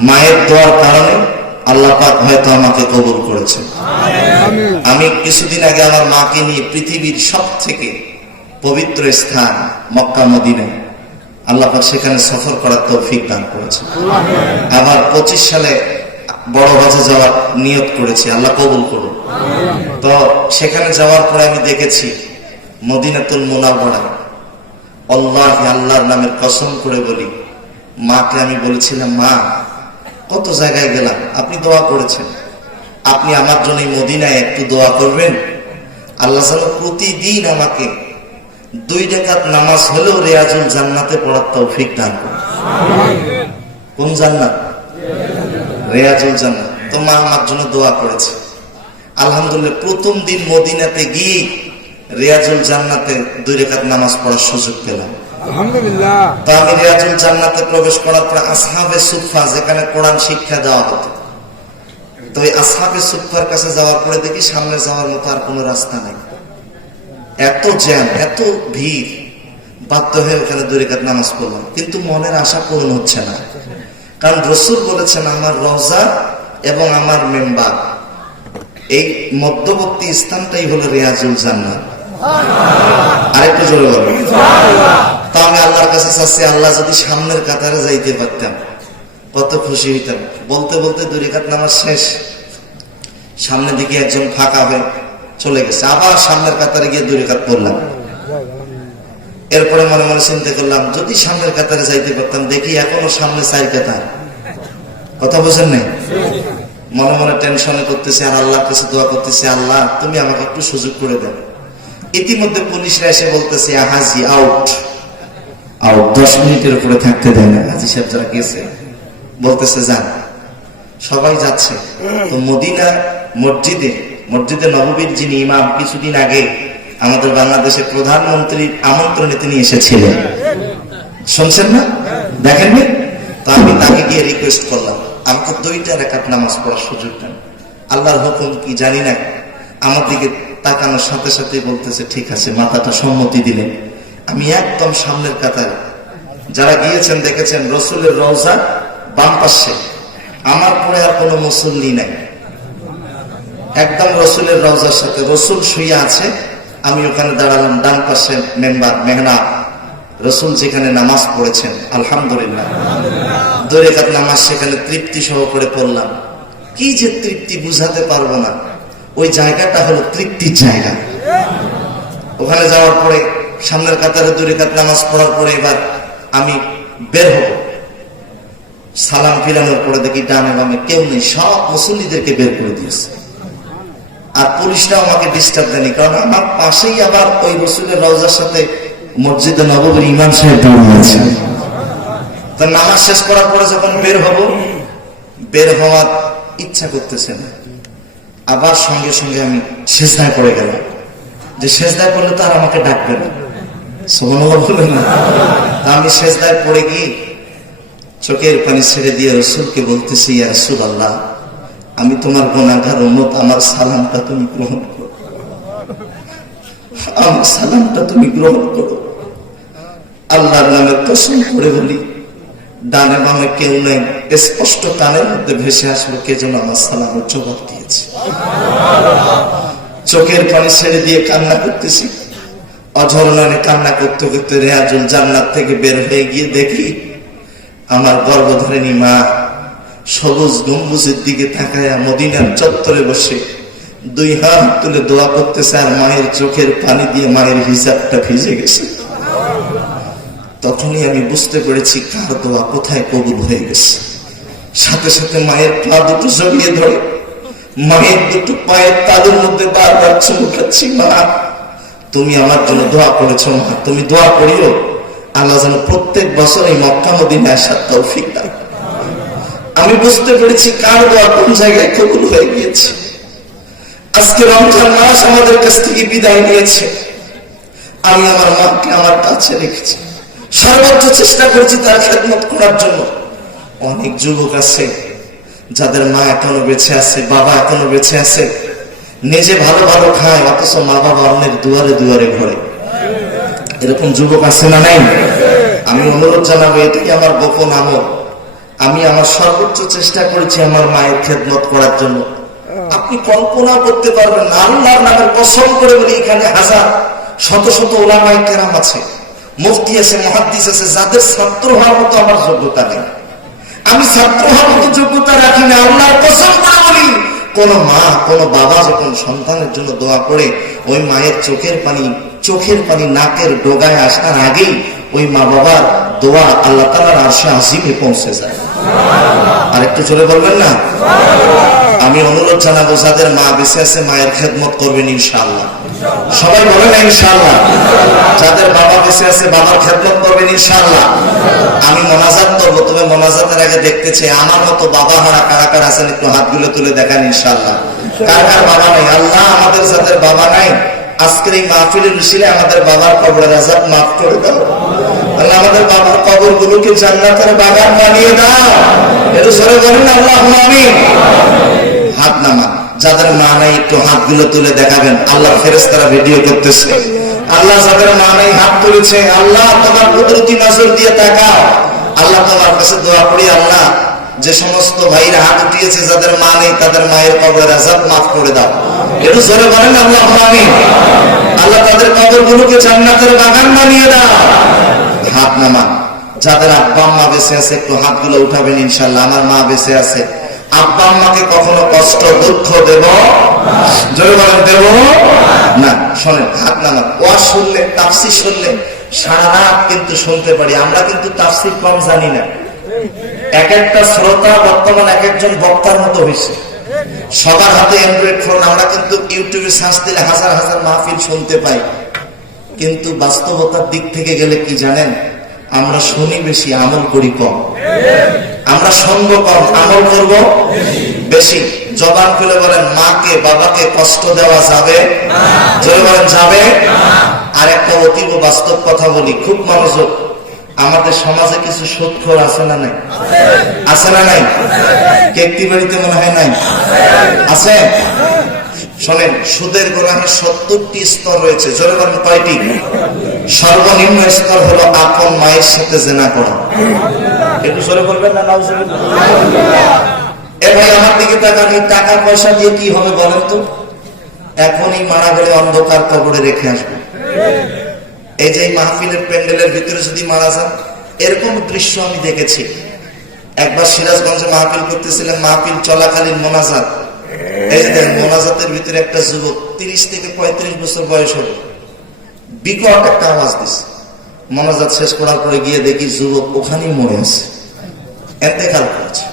মায়ের দোয়ার কারণে আল্লাহ পাক হয়তো আমাকে কবুল করেছেন। আমি কিছুদিন আগে আমার মাকে নিয়ে পৃথিবীর সবথেকে পবিত্র স্থান মক্কা মদিনায় আল্লাহ পাক সেখানে সফর করার তৌফিক দান করেছেন। আবার 25 সালে বড় হজে যাওয়ার নিয়ত করেছি, আল্লাহ কবুল করুন। তো সেখানে যাওয়ার পরে আমি দেখেছি মদিনাতুল মুনাওয়ারা, আল্লাহি আল্লাহর নামের কসম করে বলি, মাকে আমি বলেছিলাম, মা কত জায়গায় গেলাম, আপনি দোয়া করেছেন, আপনি আমার জন্য মদিনায় একটু দোয়া করবেন। আল্লাহ যেন প্রতিদিন আমাকে 2 রাকাত নামাজ হলেও রিয়াজুল জান্নাতে পড়ার তৌফিক দান করুন। কোন জান্নাত? রিয়াজুল জান্নাত। তো মা আমার জন্য দোয়া করেছে। আলহামদুলিল্লাহ প্রথম দিন মদিনাতে গিয়ে রিয়াজুল জান্নাতে 2 রাকাত নামাজ পড়ার সুযোগ পেলাম। আলহামদুলিল্লাহ। তো আমি রিয়াজুল জান্নাতে প্রবেশ করার পর আসহাবে সুফফা যেখানে কোরআন শিক্ষা দেওয়া হতো, তো এই আসহাবে সুফফার কাছে যাওয়ার পরে দেখি সামনে যাওয়ার মতো আর কোনো রাস্তা নাই, এত জ্যাম, এত ভিড়। বাধ্য হয়ে ওখানে 2 রাকাত নামাজ পড়লাম, কিন্তু মনের আশা পূরণ হচ্ছে না। কারণ রাসূল বলেছেন আমার রওজা এবং আমার মিম্বার, এই মধ্যবর্তী স্থানটাই হলো রিয়াজুল জান্নাত। আরেকটু জোরে বলো। তো আমি আল্লাহর কাছে চাচ্ছি, আল্লাহ যদি সামনের কাতারে যাইতে পারতাম কত খুশি হইতাম। বলতে বলতে 2 রাকাত নামাজ শেষ, সামনের দিকে একজন ফাঁকা হয়ে চলে গেছে, আবার সামনের কাতারে গিয়ে 2 রাকাত পড়লাম। এরপরে মনে মনে চিন্তা করলাম, যদি সামনের কাতারে যাইতে পারতাম, দেখি এখনো সামনে 4 কাতার। কথা বুঝেন নাই? মনে মনে টেনশনে করতেছে আর আল্লাহর কাছে দোয়া করতেছে, আল্লাহ তুমি আমাকে একটু সুযোগ করে দেন। ইতিমধ্যে পুলিশরা এসে বলতেছে হাজি আউট আউট, 10 মিনিটের উপরে থাকতে দেয় না। হাজি সাহেব যারা গেছে বলতেছে যান, সবাই যাচ্ছে। তো মদিনা মসজিদে নববীর যিনি ইমাম, কিছুদিন আগে আমাদের বাংলাদেশের প্রধানমন্ত্রীর আমন্ত্রণে তিনি এসেছিলেন, শুনছেন না? দেখেননি? তো আমি তাকে গিয়ে রিকোয়েস্ট করলাম, আমাকে 2 রাকাত নামাজ পড়ার সুযোগ দেন। আল্লাহর হুকুম কি জানি না, আমার দিকে তাকানোর সাথে সাথে বলতেছে ঠিক আছে, মাথাটা সম্মতি দিলেন। আমি একদম সামনের কাতারে, যারা গিয়েছেন দেখেছেন রাসূলের রওজা বাম পাশে, আমার পরে আর কোনো মুসল্লি নাই, একদম রাসূলের রওজার সাথে। রাসূল শুয়ে আছে, আমি ওখানে দাঁড়ালাম, ডান পাশে মেম্বার মেহরাব, রাসূল যেখানে নামাজ পড়েছেন। আলহামদুলিল্লাহ 2 রাকাত নামাজ সেখানে তৃপ্তি সহকারে পড়লাম। কি যে তৃপ্তি বুঝাতে পারবো না, ওই জায়গাটা হলো তৃপ্তির জায়গা। ওখানে যাওয়ার পরে সামনের কাতারে 2 রাকাত নামাজ পড়ার পরে এবার আমি বের হব, সালাম ফিরানোর পরে দেখি ডানে বামে কেউ নেই, সব মুসল্লিদেরকে বের করে দিয়েছে। আর পুলিশরাও আমাকে ডিস্টার্ব দেয়নি, কারণ আমার পাশেই আবার ওই রাসূলের রওজার সাথে মসজিদে নববীর ইমাম সাহেব দাঁড়িয়ে আছেন। তো নামাজ শেষ করার পরে যখন বের হওয়ার ইচ্ছা করতেছে না, আবার সঙ্গে সঙ্গে আমি সেজদায় পড়ে গেলাম, যে সেজদায় পড়লে তো আর আমাকে ডাকবে না, সুবহানাল্লাহ বলবেন না? আমি সেজদায় পড়ে গিয়ে চোখের পানি ছেড়ে দিয়ে রাসূলকে বলতেছি, ইয়া রাসূলুল্লাহ, আমি তোমার গুনাহগার উম্মত, আমার সালামটা তুমি গ্রহণ করো, আমার সালামটা তুমি গ্রহণ করো। আল্লাহর নামে কসম করে বলি, ডানে বামে কেউ নেই, স্পষ্ট কানের মধ্যে ভেসে আসলো কে যেন আমার সালামের জবাব দিয়েছে। চোখের পানি ছেড়ে দিয়ে কান্না করতেছি, অঝরনানে কান্না করতে করতে রিয়াজুল জান্নাত থেকে বের হয়ে গিয়ে দেখি আমার গর্ভধারিণী মা সবুজ গম্বুজের দিকে তাকায়া মদিনার চত্বরে বসে 2 হাত তুলে দোয়া করতেছে, আর মায়ের চোখের পানি দিয়ে মায়ের হিজাবটা ভিজে গেছে। তখনই আমি বুঝতে পেরেছি কার দোয়া কোথায় কবুল হয়ে গেছে। সাথে সাথে মায়ের পা দুটো জড়িয়ে ধরে মায়ের দুটো পায়ের তাদের মধ্যে বারবার চুমু খাচ্ছি, মা তুমি আমার জন্য দোয়া করেছো, মা তুমি দোয়া করিও আল্লাহ যেন প্রত্যেক বছর এই মক্কা মদিনায় আসার তৌফিক দাও। আমি বুঝতে পেরেছি কার দোয়া কোন জায়গায় কবুল হয়ে গিয়েছে। আজকে রমজান মাস আমাদের কাছ থেকে বিদায় নিয়েছে, আমি আমার মাকে আমার কাছে রেখেছি, সর্বোচ্চ চেষ্টা করেছি তার খেদমত করার জন্য। অনেক যুবক আছে যাদের মা এখনো বেঁচে আছে, বাবা এখনো বেঁচে আছে, নিজে ভালো ভালো খায় অথচ মা বাবা অন্যের দুয়ারে দুয়ারে ঘরে। এরকম যুবক আছে না নাই? আমি অনুরোধ জানাবো, এটাই আমার গোপন আমল, আমি আমার সর্বোচ্চ চেষ্টা করেছি আমার মায়ের খেদমত করার জন্য। আপনি কল্পনা করতে পারবেন না, আল্লাহর নামের কসম করে বলি, এখানে হাজার শত শত উলামায়ে কেরাম আছে, মুফতি আছে, মুহাদ্দিস আছে, যাদের ছাত্র হওয়ার মতো আমার যোগ্যতা নেই। আমি ছাত্র হওয়ার মতো যোগ্যতা রাখি না, আল্লাহর কসম করে বলি, কোন মা কোন বাবা যখন সন্তানের জন্য দোয়া করে, ওই মায়ের চোখের পানি নাকের ডগায় আসার আগেই ওই মা বাবার দোয়া আল্লাহ তাআলার আরশে আজিমে পৌঁছে যায়। আর একটু জোরে বলবেন না? আমি অনুরোধ জানাবো যাদের মা বেঁচে আছে মায়ের খেদমত করবেন ইনশাআল্লাহ। সবাই বলেন ইনশাআল্লাহ। যাদের বাবা বেঁচে আছে বাবার খেদমত করবেন ইনশাআল্লাহ। আমি মোনাজাত করবো, তবে মোনাজাতের আগে দেখতে চাই আমার মতো বাবা হারা কারা কারা আছেন, একটু হাতগুলো তুলে দেখান ইনশাআল্লাহ। কার কার বাবা নাই? আল্লাহ আমাদের যাদের বাবা নাই আজকের এই মাহফিলের উসিলে আমাদের বাবার কবরের আযাব মাফ করে দাও। আল্লাহ আমাদের বাবার কবরগুলোকে জান্নাতের বাগান বানিয়ে দাও। একটু জোরে বলেন আল্লাহুম্মা আমিন। হাত নামান। যাদের মা নাই একটু হাতগুলো তুলে দেখাবেন। আল্লাহ ফেরেশতারা ভিডিও করতেছে। আল্লাহ যাদের মা নাই হাত তুলেছে, আল্লাহ তোমার কুদরতি নজর দিয়ে তাকাও। আল্লাহ তোমার কাছে দোয়া করি, আল্লাহ যে সমস্ত ভাইরা হাত উঠিয়েছে যাদের মা নেই তাদের মায়ের কবরের আযাব মাফ করে দাও। একটু জোরে বলেন আল্লাহুম্মা আমিন। আল্লাহ তাদের কবরগুলোকে জান্নাতের বাগান বানিয়ে দাও। হাত নামান। যাদের আব্বা আম্মা বেঁচে আছে একটু হাতগুলো উঠাবেন ইনশাআল্লাহ। আমার মা বেঁচে আছে, আব্বা আম্মাকে কখনো কষ্ট দুঃখ দেব? জোরে বলেন দেব না। শোনেন, হাত নামান। ওয়াজ শুনলে, তাফসীর শুনলে সারা রাত কিন্তু শুনতে পারি। আমরা কিন্তু তাফসীর কম জানি না। এক একটা শ্রোতা বর্তমান এক একজন বক্তার মতো হয়েছে। সবার হাতে অ্যান্ড্রয়েড ফোন। আমরা কিন্তু ইউটিউবে সার্চ দিলে হাজার হাজার মাহফিল শুনতে পাই, কিন্তু বাস্তবতার দিক থেকে গেলে কি জানেন, আমরা শুনি বেশি, আমল করি কম। আমরা শুনবো কম, আমল করব বেশি। জবান খুলে বলেন মাকে বাবাকে কষ্ট দেওয়া যাবে? জোরে বলেন যাবে? আর একটা অতীব বাস্তব কথা বলি, খুব মনোযোগ। আমাদের সমাজে কিছু সুদখোর আছে না নাই? আছে না নাই? একটি বাড়িতে মনে হয় নাই? আছে? শোনেন, সুদের গুনাহের 70টি স্তর রয়েছে। জোরে বলেন কয়টি? সর্বনিম্ন স্তর হলো আপন মায়ের সাথে জিনা করা। একটু জোরে বলবেন না? নাউজুবিল্লাহ। এ ভাই আমার দিকে তাকান। এই টাকা পয়সা দিয়ে কি হবে বলেন তো? এখনই মারা গেলে অন্ধকার কবরে রেখে আসবে। এই যে মাহফিলের প্যান্ডেলের ভিতরে যদি মারা যান, এরকম দৃশ্য আমি দেখেছি। একবার সিরাজগঞ্জে মাহফিল করতেছিলাম, মাহফিল চলাকালীন মোনাজাত। এই যে দেখেন, মোনাজাতের ভিতরে একটা যুবক 30 থেকে 35 বছর বয়স হবে, বিকট একটা আওয়াজ দিচ্ছে। মোনাজাত শেষ করার পরে গিয়ে দেখি যুবক ওখানেই মরে আছে, এতেকাল করেছে।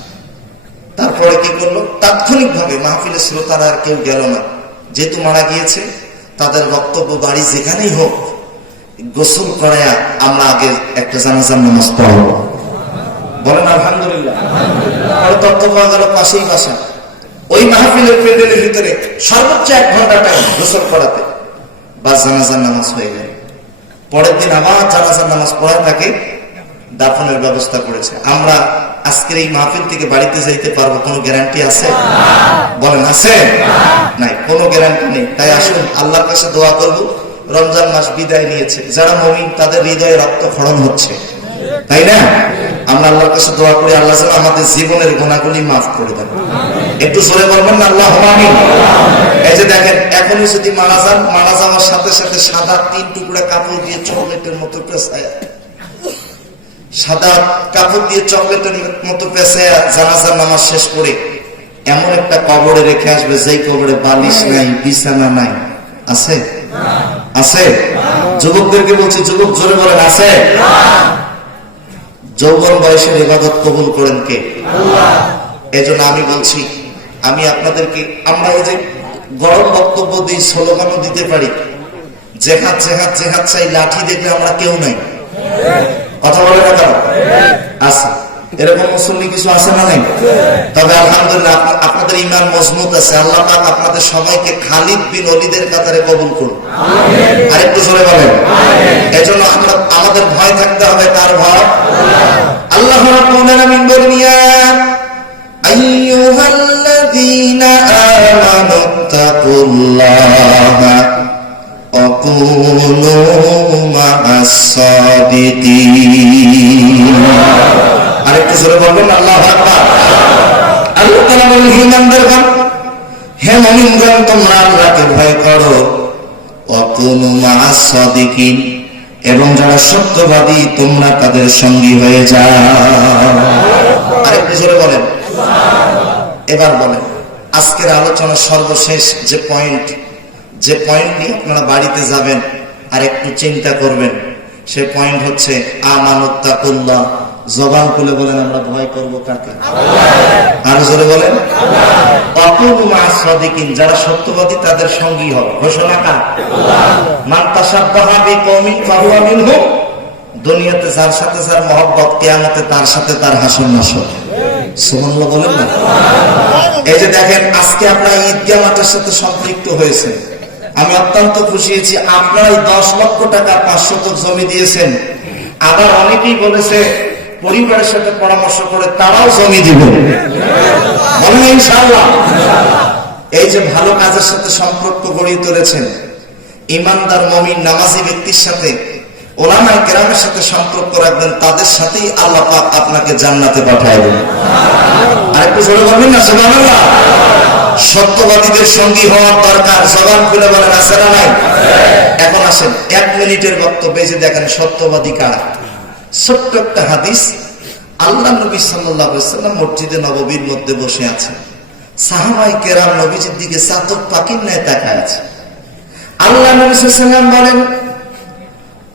তারপরে কি করলো, তাৎক্ষণিক ভাবে মাহফিলের শ্রোতারা আর কেউ গেল না, যেহেতু মারা গিয়েছে। তাদের বক্তব্য, বাড়ি যেখানেই হোক গোসল করায়া আমরা আগে একটা জানাজার নামাজ পড়ব। বলেন আলহামদুলিল্লাহ। পরে তথ্য পাওয়া গেল পাশেই বাসা। ওই মাহফিলের প্যান্ডেলের ভিতরে সর্বোচ্চ 1 ঘন্টা টাইম গোসল করাতে বা জানাজার নামাজ হয়ে গেল। পরের দিন আবার জানাজার নামাজ পড়ায় তাকে দাফনের ব্যবস্থা করেছে। আমরা আজকের এই মাহফিল থেকে বাড়িতে যাইতে পারবো, কোনো গ্যারান্টি আছে? বলেন আছে? নাই, কোনো গ্যারান্টি নেই। তাই আসুন আল্লাহর কাছে দোয়া করব। রমজান মাস বিদায় নিয়েছে, যারা মুমিন তাদের হৃদয়ে রক্তক্ষরণ হচ্ছে, তাই না? আমরা আল্লাহর কাছে দোয়া করি আল্লাহ যেন আমাদের জীবনের গুনাহগুলি মাফ করে দেন। একটু জোরে বলবেন না আল্লাহুম্মা আমিন। এই যে দেখেন, এখনই যদি মারা যান, মারা যাওয়ার সাথে সাথে সাদা 3 টুকরা কাপড় দিয়ে চকলেটের মতো পেঁচায়া, সাদা কাপড় দিয়ে চকলেটের মতো পেঁচায়া জানাজার নামাজ শেষ করে এমন একটা কবরে রেখে আসবে, যেই কবরে বালিশ নাই, বিছানা নাই। আছে? আছে? যুবকদেরকে বলছি, যুবক জোরে বলেন আছে? যৌবন বয়সের ইবাদত কবুল করেন কে? আল্লাহ। এজন্য আমি বলছি, আমি আপনাদেরকে, আমরা এই যে গরম বক্তব্য দিই, স্লোগানও দিতে পারি, জেহাদ জেহাদ জেহাদ চাই, লাঠি দেখলে আমরা কেউ নাই। কথা বলে না কেন? আছে। এরকম মুসল্লি কিছু আছে না নাই? তবে আলহামদুলিল্লাহ আপনাদের ঈমান মজবুত আছে। আল্লাহ পাক আপনাদের সবাইকে খালিদ বিন ওলীদের কাতারে কবুল করুন। আমিন। আরেকটু জোরে বলেন আমিন। এজন্য আমাদের ভয় থাকতে হবে, কার ভয়? আল্লাহ রাব্বুল আলামিন বলেন, ইয়া আইয়ুহাল্লাযীনা আমানু তাকুল্লাহা ওয়া কুনু মা'আস সাদিকিন। আরেকটু জোরে বলবেন আল্লাহু আকবার। আল্লাহ তাআলা বলেন, হে ইমানদারগণ, হে মুমিনগণ, তোমরা আল্লাহকে ভয় করো। ওয়া কুনু মা'আস সাদিকিন, এবং যারা সত্যবাদী তোমরা তাদের সঙ্গী হয়ে যাও। আরেকটু জোরে বলেন। এবার বলেন, আজকের আলোচনার সর্বশেষ যে পয়েন্ট নিয়ে আপনারা বাড়িতে যাবেন আর একটু চিন্তা করবেন, সে পয়েন্ট হচ্ছে আমানুত্তাকুল্লাহ। জবান খুলে বলেন, আমরা ভয় করবো কাকে? আর জোরে বলেন। ওয়াকুনু মা'আস সাদিকিন, যারা সত্যবাদী তাদের সঙ্গী হবে। ঘোষণা কার? মান তাশাব্বাহা বিকওমিন ফাহুয়া মিনহুম। দুনিয়াতে যার সাথে যার মহব্বত, কিয়ামতে তার সাথে তার হাসর নাসর। সুবহানাল্লাহ বলেন না? এই যে দেখেন, আজকে আপনারা ঈদগাহ মাঠের সাথে সম্পৃক্ত হয়েছেন, আমি অত্যন্ত খুশি হয়েছি। আপনারা 10 লক্ষ টাকা 5 শতক জমি দিয়েছেন। আবার অনেকেই বলেছে পরিবারের সাথে পরামর্শ করে তারাও জমি দিবেন। বলেন ইনশাআল্লাহ। এই যে ভালো কাজের সাথে সম্পর্ক গড়িয়ে তুলেছেন, ইমানদার মুমিন নামাজি ব্যক্তির সাথে, ওলামায়ে কেরামের সাথে সম্পর্ক রাখবেন, তাদের সাথেই আল্লাহ পাক আপনাকে জান্নাতে পাঠাবেন। আরেকটু জোরে বলবেন না সুবহানাল্লাহ। সত্যবাদীদের সঙ্গী হওয়ার দরকার। জবান খুলে বলেন আছে না নাই? এখন আসেন 1 মিনিটের বক্তব্যে যে দেখেন সত্যবাদী কারা। ছোট্ট একটা হাদিস। আল্লাহ নবী সাল্লাল্লাহু আলাইহি ওয়াসাল্লাম মসজিদে নববীর মধ্যে বসে আছেন। সাহাবায়ে কেরাম নবীজির দিকে চাতক পাখির ন্যায় তাকায় আছে। আল্লাহ নবী সাল্লাল্লাহু আলাইহি ওয়াসাল্লাম বলেন,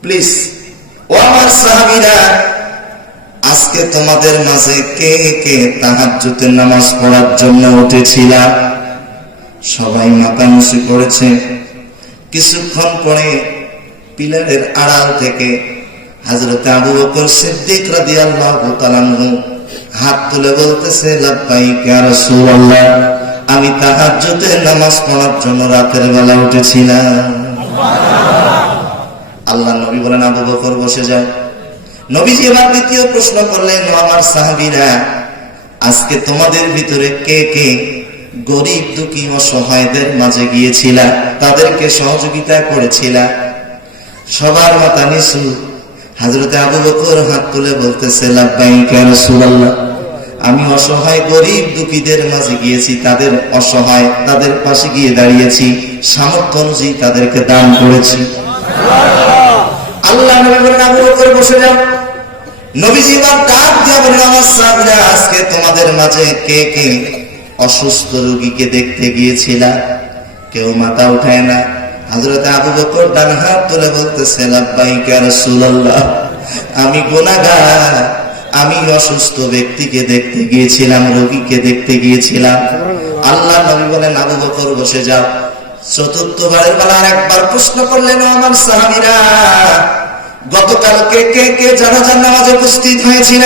প্লিজ ও আমার সাহাবীরা, আজকে তোমাদের মাঝে কে কে তাহাজ্জুদের নামাজ পড়ার জন্য উঠেছিল? সবাই মাথা নিচু করেছে। কিছুক্ষণ পরে পিলারের আড়াল থেকে হযরত আবু বকর সিদ্দিক রাদিয়াল্লাহু তাআলা হাত তুলে বলতেছে, লাব্বাইক ইয়া রাসূলুল্লাহ, আমি তাহাজ্জুদের নামাজ পড়ার জন্য রাতের বেলা উঠেছিলাম। আল্লাহ নবী বলেন, আবু বকর বসে যাও। নবীজি এবার দ্বিতীয় প্রশ্ন করলেন, আমার সাহাবীরা, আজকে তোমাদের ভিতরে কে কে গরিব দুঃখী অসহায়দের মাঝে গিয়েছিল, তাদেরকে সহযোগিতা করেছিল? সবার মাথা নিচু। হযরত আবু বকর হাত তুলে বলতেছে, লাব্বাইক ইয়া রাসূলুল্লাহ, আমি অসহায় গরিব দুঃখীদের মাঝে গিয়েছি, তাদের অসহায় তাদের পাশে গিয়ে দাঁড়িয়েছি, সামর্থ্য অনুযায়ী তাদেরকে দান করেছি। আল্লাহ নবী বলেন, আবু বকর বসে যাও। নবীজি এবার ডাক দিয়ে বলেন, আমার সাহাবীরা, আজকে তোমাদের মাঝে কে কে অসুস্থ রোগীকে দেখতে গিয়েছিল? কেউ মাথা উঠায় না। হযরত আবু বকর ডান হাত তুলে বলতেছে, লাব্বাইক ইয়া রাসূলুল্লাহ, আমি গুনাহগার, আমি অসুস্থ ব্যক্তিকে দেখতে গিয়েছিলাম, রোগীকে দেখতে গিয়েছিলাম। আল্লাহ নবী বলেন, আবু বকর বসে যাও। চতুর্থবারের বেলা আরেকবার প্রশ্ন করলেন, আমার সাহাবীরা, গতকালকে কে কে জানাজার নামাজে উপস্থিত হয়েছিল?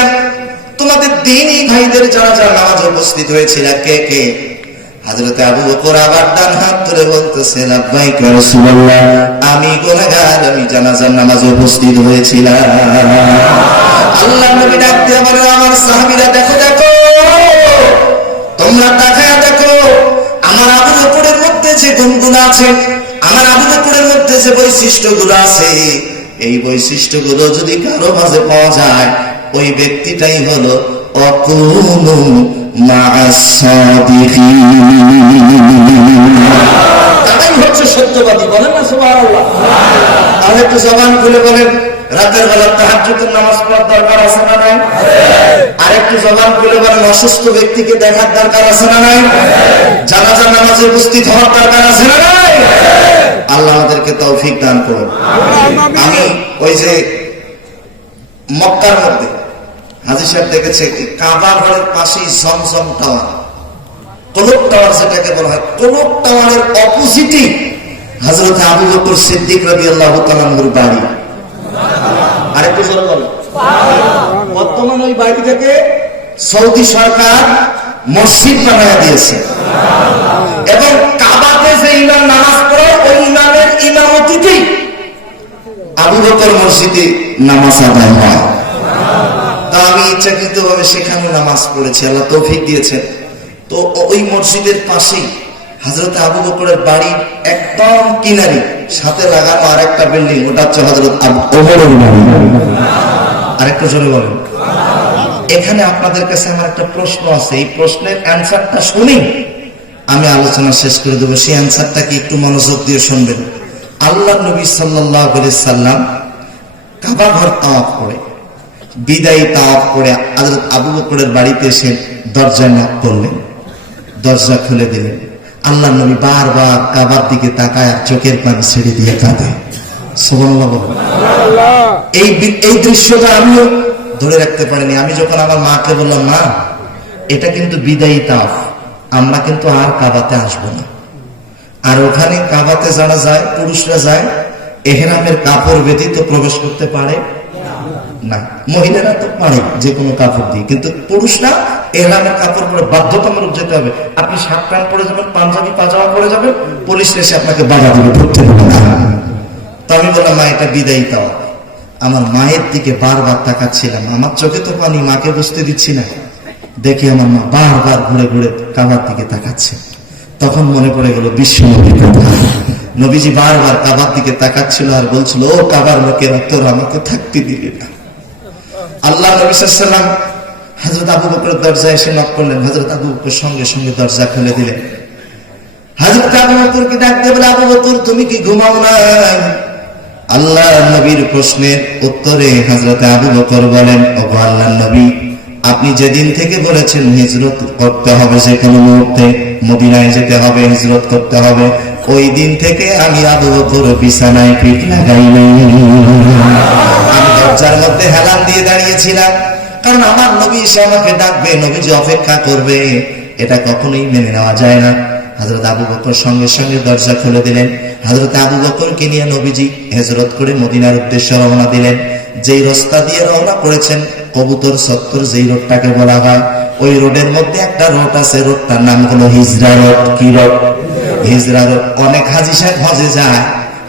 তোমাদের দ্বীনী ভাইদের জানাজার নামাজে উপস্থিত হয়েছিল কে কে? হযরত আবু বকর আবার ডান হাত তুলে বলতেছে, লাব্বাইক ইয়া রাসূলুল্লাহ, আমি গুনাহগার, আমি জানাজার নামাজে উপস্থিত হয়েছিলাম। আল্লাহ নবী ডাক দিয়ে বলেন, আমার সাহাবীরা, দেখো দেখো, তোমরা তাকায়া দেখো, আমার আবু বকরের মধ্যে যে গুণগুলো আছে, আমার আবু বকরের মধ্যে যে বৈশিষ্ট্যগুলো আছে, এই বৈশিষ্ট্যগুলো যদি কারো মাঝে পাওয়া যায়, ওই ব্যক্তিটাই হলো ওয়াকুনু মা'আস সাদিকিন, তারাই হচ্ছে সত্যবাদী। বলেন না সুবহানাল্লাহ। আর একটু জবান খুলে বলেন, রাতের বেলা তাহাজ্জুদের নামাজ পড়ার দরকার আছে না নাই? আর একটু জবান খুলে বলেন, অসুস্থ ব্যক্তিকে দেখার দরকার আছে না নাই? জানাজার নামাজে উপস্থিত হওয়ার দরকার আছে না নাই? আল্লাহ আমাদেরকে তৌফিক দান করুন। আমি ওই যে মক্কার মধ্যে হাজী সাহেব দেখেছে, কাবা ঘরের পাশেই জমজম টাওয়ার, কলব টাওয়ার যেটাকে বলা হয়, কলব টাওয়ারের অপোজিটে হযরত আবু বকর সিদ্দিক রাদিয়াল্লাহু তাআলা আনহুর বাড়ি। আরেকটু জোরে বলো। বর্তমান ওই বাড়ি থেকে সৌদি সরকার মসজিদ বানায় দিয়েছে, এবং কাবাতে যে ইমাম নামাজ পড়ে, ওই ইমামের ইমামতিতেই আবু বকর মসজিদে নামাজ আদায় হয়। তা আমি ইচ্ছাকৃতভাবে সেখানে নামাজ পড়েছি, আল্লাহ তৌফিক দিয়েছেন। তো ওই মসজিদের পাশেই হযরত আবু বকরের বাড়ির একদম কিনারে সাথে লাগানো আরেকটা বিল্ডিং, ওটা হচ্ছে হযরত ওমরের বাড়ি। আরেকটু জোরে বলেন। এখানে আপনাদের কাছে আমার একটা প্রশ্ন আছে, এই প্রশ্নের অ্যানসারটা শুনি আমি আলোচনা শেষ করে দেবো। সেই অ্যানসারটা কি একটু মনোযোগ দিয়ে শুনবেন। আল্লাহ নবী সাল্লাল্লাহু আলাইহি সাল্লাম কাবা ঘর তাওয়াফ করে, বিদায়ী তাওয়াফ করে হযরত আবু বকরের বাড়িতে এসে দরজা নক করলেন, দরজা খুলে দিলেন। আল্লাহ নবী বারবার কাবার দিকে তাকায় আর চোখের পানি ছেড়ে দিয়ে কাঁদে। সুবহানাল্লাহ। এই দৃশ্যটা আমিও ধরে রাখতে পারিনি। আমি যখন আমার মাকে বললাম, মা, এটা কিন্তু বিদায়ী তাওয়াফ, আমরা কিন্তু আর কাবাতে আসবো না। আর ওখানে কাবাতে যারা যায়, পুরুষরা যায়, এহরামের কাপড় ব্যতীত প্রবেশ করতে পারে না। মহিলারা তো পারে যে কোনো কাপড় দিয়ে, কিন্তু পুরুষরা এহরামের কাপড় পরে বাধ্যতামূলক যেতে হবে। আপনি শার্ট প্যান্ট পরে যাবেন, পাঞ্জাবি পাজামা পরে যাবেন, পুলিশ এসে আপনাকে বাধা দিবে, ঢুকতে দেবে না। তো আমি বললাম, মা এটা বিদায়ী তাও। আমার মায়ের দিকে বারবার তাকাচ্ছিলাম, আমার চোখে তো পানি, মাকে বুঝতে দিচ্ছি না। দেখি আমার মা বারবার ঘুরে ঘুরে কাবার দিকে তাকাচ্ছে। তখন মনে পড়ে গেল বিশ্ব নবীর কথা। নবীজি বারবার কাবার দিকে তাকাচ্ছিল আর বলছিল, ও কাবার লোকেরা, তোর আমাকে থাকতে দিলি না। আল্লাহ নবী সাল্লাল্লাহু আলাইহি ওয়াসাল্লাম হযরত আবু বকরের দরজায় এসে নক করলেন। হযরত আবু বকর সঙ্গে সঙ্গে দরজা খুলে দিলেন। হযরত আবু বকরকে ডাক দিয়ে বলে, আবু বকর তুমি কি ঘুমাও নাই? আল্লাহ নবীর প্রশ্নের উত্তরে হযরত আবু বকর বলেন, ওগো আল্লাহর নবী, আপনি যেদিন থেকে বলেছেন হিজরত করতে হবে, যে কোনো মুহূর্তে মদিনায় যেতে হবে, হিজরত করতে হবে, ওই দিন থেকে আমি আবু বকর বিছানায় পিঠ লাগাই নাই। আমি দরজার মধ্যে হেলান দিয়ে দাঁড়িয়েছিলাম, কারণ আমার নবী এসে আমাকে ডাকবে, নবীজি অপেক্ষা করবে, এটা কখনোই মেনে নেওয়া যায় না। হযরত আবু বকর সঙ্গে সঙ্গে দরজা খুলে দিলেন। হযরত আবু বকরকে নিয়ে নবীজি হিজরত করে মদিনার উদ্দেশ্যে রওনা দিলেন। যেই রাস্তা দিয়ে রওনা করেছেন, কবুতর চত্বর যেই রোডটাকে বলা হয়, ওই রোডের মধ্যে একটা রোড আছে, রোডটার নাম হলো হিজরা রোড। কি রোড? হিজরা রোড। অনেক হাজী সাহেব হজে যায়,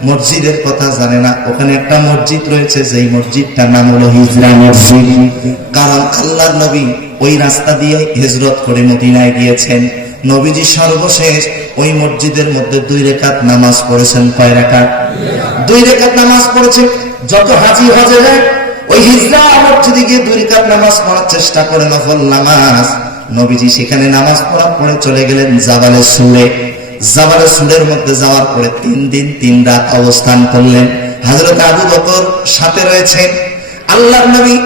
মসজিদের কথা জানে না। ওখানে একটা মসজিদ রয়েছে, যেই মসজিদটার নাম হলো হিজরা মসজিদ। কারণ আল্লাহর নবী ওই রাস্তা দিয়ে হিজরত করে মদিনায় গিয়েছেন। নবীজি সর্বশেষ ওই মসজিদের মধ্যে 2 রাকাত নামাজ পড়েছেন। কয় রাকাত? 2 রাকাত নামাজ পড়েছেন। যত হাজী হজে যায় ওই হিজরা মসজিদে গিয়ে 2 রাকাত নামাজ পড়ার চেষ্টা করে, নফল নামাজ। নবীজি সেখানে নামাজ পড়া পড়ে চলে গেলেন জাবালে সুরে। জাবালে সুরের মধ্যে যাওয়ার পরে 3 দিন 3 রাত অবস্থান করলেন। হযরত আবু বকর সাথে রয়েছেন। আল্লাহর নবী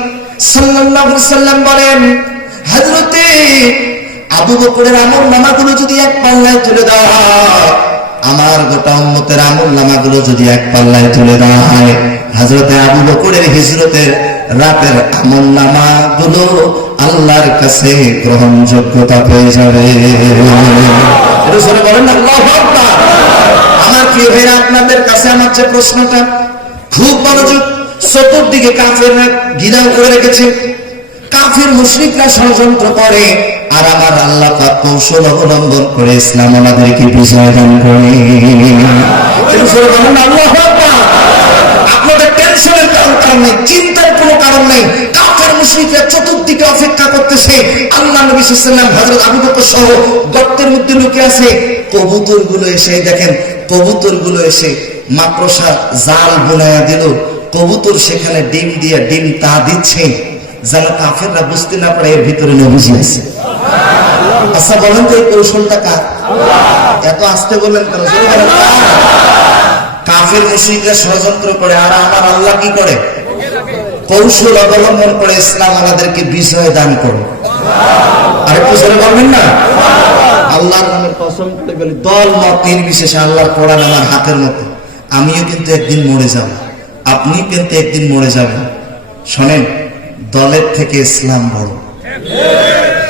সাল্লাল্লাহু আলাইহি সাল্লাম বলেন, হযরতে আবু বকরের আমল নামাগুলো যদি এক পাল্লায় তুলে দেওয়া হয়, আমার গোটা উম্মতের আমল নামাগুলো যদি এক পাল্লায় তুলে দেওয়া হয়, হযরতে আবু বকরের হিজরতের রাতের আমল নামাগুলো আল্লাহর কাছে গ্রহণযোগ্যতা পেয়ে যাবে। এটা শুনে বলেন না, আল্লাহু আকবার। আমার প্রিয় ভাইরা, আপনাদের কাছে আমার যে প্রশ্নটা, খুব মনোযোগ। চতুর্দিকে কাফেররা ঘিরাও করে রেখেছে, কাফির মুশরিকরা ষড়যন্ত্র করে, আর আমার আল্লাহ পাক কৌশল অবলম্বন করে ইসলাম আমাদেরকে বিজয় দান করে। আপনাদের টেনশনের কারণ নেই, চিন্তার কোনো কারণ নেই। কাফের মুশরিকরা চতুর্দিকে অপেক্ষা করতেছে। আল্লাহ নবী সাল্লাল্লাহু আলাইহি ওয়াসাল্লাম, হযরত আবু বকর সহ গর্তের মধ্যে লুকিয়ে আছে। কবুতরগুলো এসে দেখেন, কবুতরগুলো এসে মাকড়সা জাল বুনায়া দিল, কবুতর সেখানে ডিম দিয়ে ডিম তা দিচ্ছে, যেন কাফেররা বুঝতে না পারে এর ভিতরে নবীজি আছে। আচ্ছা বলেন তো, এই কৌশলটা কার? এত আসতে বললেন কেন? কাফের মুশরিকরা ষড়যন্ত্র করে, আর আমার আল্লাহ কি করে? কৌশল অবলম্বন করে ইসলাম আমাদেরকে বিজয় দান করে। আরেকটু জোরে বলবেন না? আল্লাহর নামে কসম করে বলি, দল মত নির্বিশেষে আল্লাহর কোরআন আমার হাতের মতো। আমিও কিন্তু একদিন মরে যাব, আপনি কিন্তু একদিন মরে যাবেন। শোনেন, দলের থেকে ইসলাম বড়।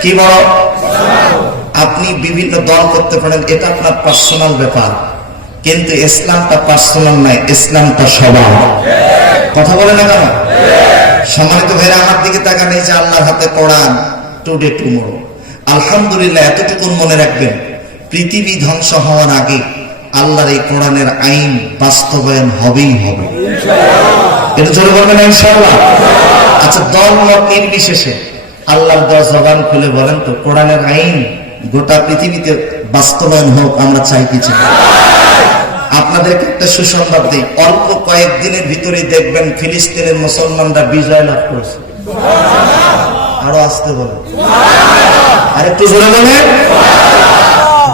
কি বড়? আপনি বিভিন্ন দল করতে পারেন, এটা আপনার পার্সোনাল ব্যাপার, কিন্তু ইসলামটা পার্সোনাল নাই, ইসলামটা সবার। কথা বলে না কেন? সম্মানিত ভাইরা, আমার দিকে তাকান, এই যে আল্লাহর হাতে কোরআন, টুডে টুমরো। আলহামদুলিল্লাহ, এতটুকু মনে রাখবেন, পৃথিবী ধ্বংস হওয়ার আগে আল্লাহর এই কোরআনের আইন বাস্তবায়ন হবেই হবে। এটা জোরে বলবেন ইনশাআল্লাহ। আচ্ছা, দল মত নির্বিশেষে আল্লাহর দেওয়া জবান খুলে বলেন তো, কোরআনের আইন গোটা পৃথিবীতে বাস্তবায়ন হোক আমরা চাই কি চাই? আপনাদেরকে একটা সুসংবাদ দিই, অল্প কয়েকদিনের ভিতরে দেখবেন ফিলিস্তিনের মুসলমানরা বিজয় লাভ করেছে। আরো আসতে বলেন, আরেকটু জোরে বলেন।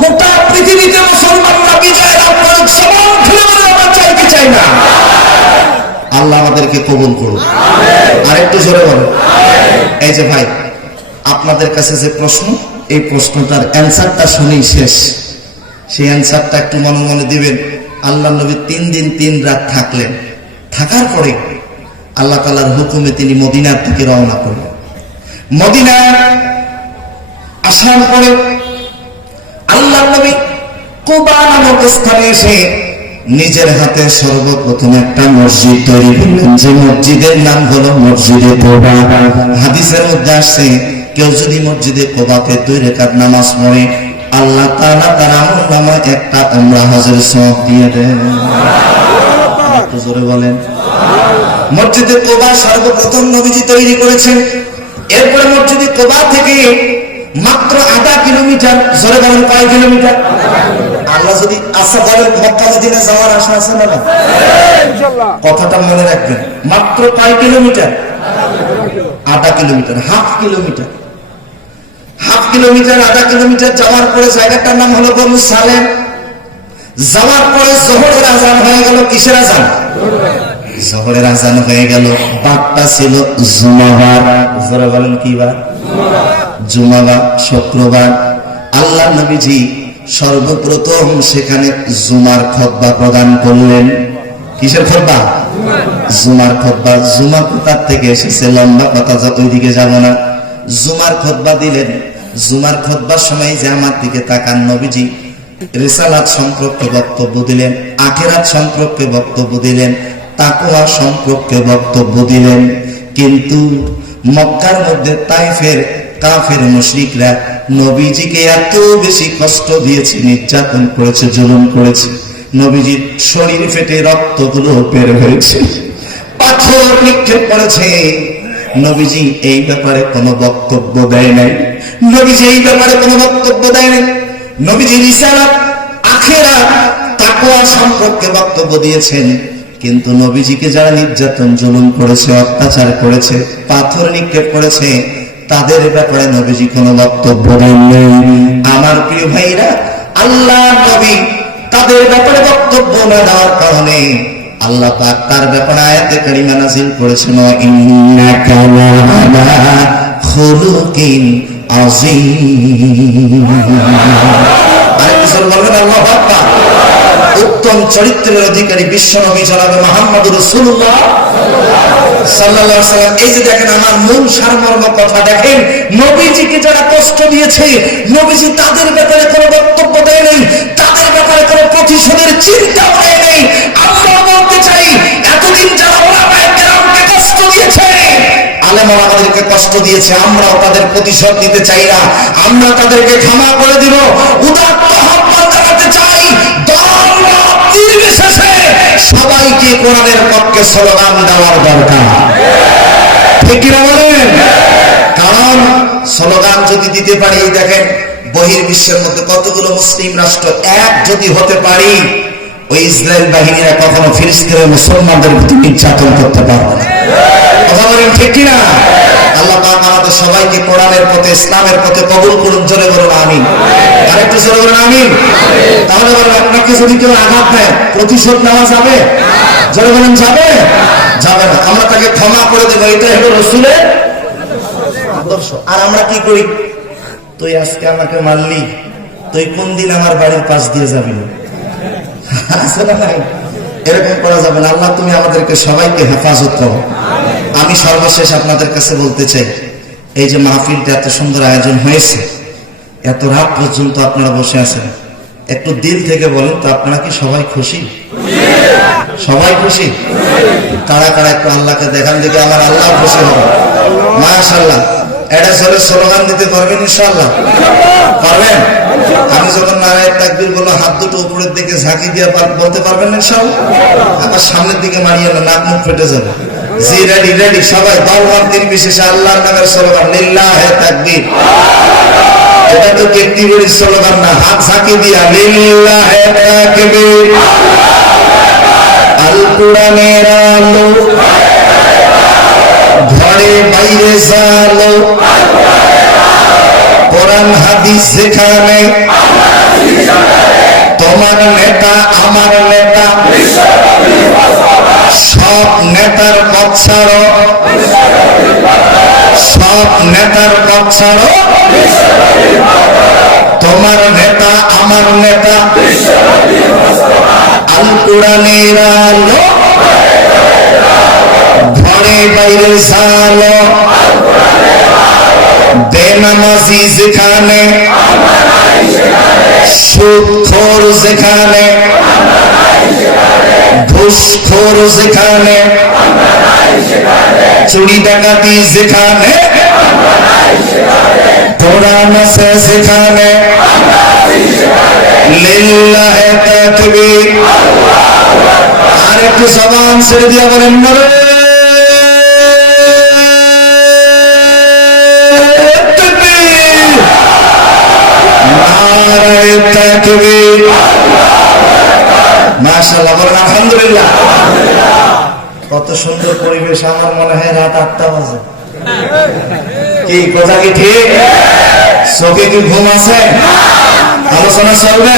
গোটা পৃথিবীতে মুসলমানরা বিজয় লাভ করেছে, সমান খুলে বলে আমরা চাই কি চাই না? আল্লাহ আমাদেরকে কবুল করুন। আরেকটু জোরে বলেন। এই যে ভাই, আপনাদের কাছে যে প্রশ্ন, এই প্রশ্নটার অ্যান্সারটা শুনেই শেষ। সেই অ্যান্সারটা একটু মনে মনে দিবেন। আল্লাহ নবী 3 দিন 3 রাত থাকলেন। থাকার পরে আল্লাহ তাআলার হুকুমে তিনি মদিনার দিকে রওনা করলেন। মদিনা আসার পরে আল্লাহর নবী কুবা নামক স্থানে এসে নিজের হাতে সর্বপ্রথম একটা মসজিদ তৈরি করলেন, যে মসজিদের নাম হলো মসজিদে কুবা। হাদিসের মধ্যে আসছে কেউ যদি মসজিদে কুবাতে 2 রাকাত নামাজ পড়ে আল্লাহ তাআলা তার আমলনামায় একটা উমরা হজের সওয়াব দিয়ে দেন। একটু জোরে বলেন। মসজিদে কুবা সর্বপ্রথম নবীজি তৈরি করেছেন। এরপরে মসজিদে কুবা থেকে মাত্র 0.5 কিলোমিটার, জোরে বলেন কয় কিলোমিটার? আল্লাহ যদি আশা বলেন মক্কা মদিনা যাওয়ার আশা আছে না? ইনশাআল্লাহ। কথাটা মনে রাখবেন, মাত্র কয় kilometre? 0.5 kilometre, half kilometre. Half kilometre, 0.5 kilometre যাওয়ার পরে জায়গাটার নাম হলো বনু সালেম। যাওয়ার পরে জোহরের আজান হয়ে গেল। কিসের আজান? জোহরের আজান হয়ে গেল। বারটা ছিল জুমাবার। যারা বলেন কি বার? জুমাবার, শুক্রবার। আল্লাহ নবীজি সর্বপ্রথম সেখানে জুমার খুতবা প্রদান করলেন। কিসের খুতবা? জুমার খুতবা। জুমা কোথা থেকে এসেছে লম্বা কথা, যত ওইদিকে যাব না। জুমার খুতবা দিলেন। জুমার খুতবার সময় যে আমার দিকে তাকান, নবীজি রিসালাত সম্পর্কে বক্তব্য দিলেন, আখিরাত সম্পর্কে বক্তব্য দিলেন, তাকওয়া সম্পর্কে বক্তব্য দিলেন। কিন্তু মক্কার মধ্যে তাইফের কাফের মুশরিকরা নবীজিকে এত বেশি কষ্ট দিয়েছে, নির্যাতন করেছে, জুলুম করেছে, নবীজির শরীর ফেটে রক্তগুলো বের হয়েছে, পাথর নিক্ষেপ করেছে। নবীজি এই ব্যাপারে কোনো বক্তব্য দেয় নাই। নবীজি এই ব্যাপারে কোনো বক্তব্য দেয় নাই। নবীজি রিসালাত, আখিরাত, তাকওয়া সম্পর্কে বক্তব্য দিয়েছেন। কিন্তু নবীজিকে যারা নির্যাতন জুলুম করেছে, অত্যাচার করেছে, পাথর নিক্ষেপ করেছে, তাদের ব্যাপারে নবীজি কোনো বক্তব্য দেননি। আমার প্রিয় ভাইরা, আল্লাহ নবী তাদের ব্যাপারে বক্তব্য না দেওয়ার কারণে আল্লাহ পাক তার ব্যাপারে আয়াতে কারিমা নাযিল করেছেন, ইন্নাকা লাআলা খুলুকিন আযীম। আরেকটু জোরে বলবেন আল্লাহু আকবার। উত্তম চরিত্রের অধিকারী বিশ্বনবী জনাবে মুহাম্মদুর রাসূলুল্লাহ সাল্লাল্লাহু আলাইহি ওয়াসাল্লাম। এই যে দেখেন, আমার মূল সারমর্ম কথা দেখেন, নবীজিকে যারা কষ্ট দিয়েছে, নবীজি তাদের ব্যাপারে কোনো বক্তব্য দেয় নাই, তাদের ব্যাপারে কোনো প্রতিশোধের চিন্তাও নেয় নাই। আমরা বলতে চাই, এতদিন যারা ওলামায়ে কেরামকে কষ্ট দিয়েছে, আলেমরা আমাদেরকে কষ্ট দিয়েছে, আমরাও তাদের প্রতিশোধ নিতে চাই না। আমরা তাদেরকে ক্ষমা করে দিব। উদাত্ত আহ্বান জানাতে চাই, দল মত নির্বিশেষে সবাইকে কোরআনের পক্ষে স্লোগান দেওয়ার দরকার। ঠিক কি না বলেন? কারণ স্লোগান যদি দিতে পারি, দেখেন বহির্বিশ্বের মধ্যে কতগুলো মুসলিম রাষ্ট্র এক যদি হতে পারি, ওই ইসরায়েল বাহিনীরা কখনো ফিলিস্তিনের মুসলমানদের প্রতি নির্যাতন করতে পারবে না। কথা বলেন ঠিক কিনা? আল্লাহ পাক আমাদের সবাইকে কোরআনের পথে, ইসলামের পথে কবুল করুন। জোরে বলুন আমিন। আরেকটু জোরে বলুন আমিন। তাহলে বলেন, আপনাকে যদি কেউ আঘাত দেয়, প্রতিশোধ নেওয়া যাবে? জোরে বলেন যাবে? যাবে না। আমরা তাকে ক্ষমা করে দেবো, এটা হলো রাসূলের আদর্শ। আর আমরা কি করি? তুই আজকে আমাকে মারলি, তুই কোন দিন আমার বাড়ির পাশ দিয়ে যাবি না, এরকম করা যাবে না। আল্লাহ তুমি আমাদেরকে সবাইকে হেফাজত করো। আমি সর্বশেষ আপনাদের কাছে বলতে চাই, এই যে মাহফিলটা এত সুন্দর আয়োজন হয়েছে, এত রাত পর্যন্ত আপনারা বসে আছেন, একটু দিল থেকে বলেন তো, আপনারা কি সবাই খুশি? সবাই খুশি? কারা কারা একটু আল্লাহকে দেখান দেখে আমার আল্লাহ খুশি হবে। মাশাআল্লাহ। এটা জোরে স্লোগান দিতে পারবেন ইনশাআল্লাহ? পারবেন? আমি যখন নারায়ে তাকবীর বলবো, হাত দুটো উপরের দিকে ঝাঁকি দিয়ে বলতে পারবেন ইনশাআল্লাহ? আবার সামনের দিকে মারিয়ে না, নাক মুখ ফেটে যাবে। জি রেডি, রেডি সবাই। দলমত নির্বিশেষে আল্লাহর নামের স্লোগান, লিল্লাহে তাকবীর। এটা তো ব্যক্তিগত স্লোগান না, হাত ঝাঁকি দিয়া লিল্লাহে তাকবীর। আল কোরআনের আলো ঘরে বাইরে জালো, কোরআন হাদিস যেখানে, তোমার নেতা আমার নেতা, সব নেতার পথ ছাড়ো, সব নেতার পথ ছাড়ো, তোমার নেতা আমার নেতা, আল কোরআনের আলো ঘরে বাইরে জালো, বেনামাজি যেখানে, সুদখোর যেখানে, ঘুষখোর যেখানে, চুরি ডাকাতি যেখানে, কোরআন আছে সেখানে, লিল্লাহে তাকবীর। আর একটু জবান ছেড়ে দিয়া বলেন নারে তাকবীর, নারে তাকবীর। মাশাআল্লাহ, বলেন আলহামদুলিল্লাহ। কত সুন্দর পরিবেশ, আমার মনে হয় রাত 8টা বাজে। কি কথা কি ঠিক? চোখে কি ঘুম আছে? আলোচনা চলবে?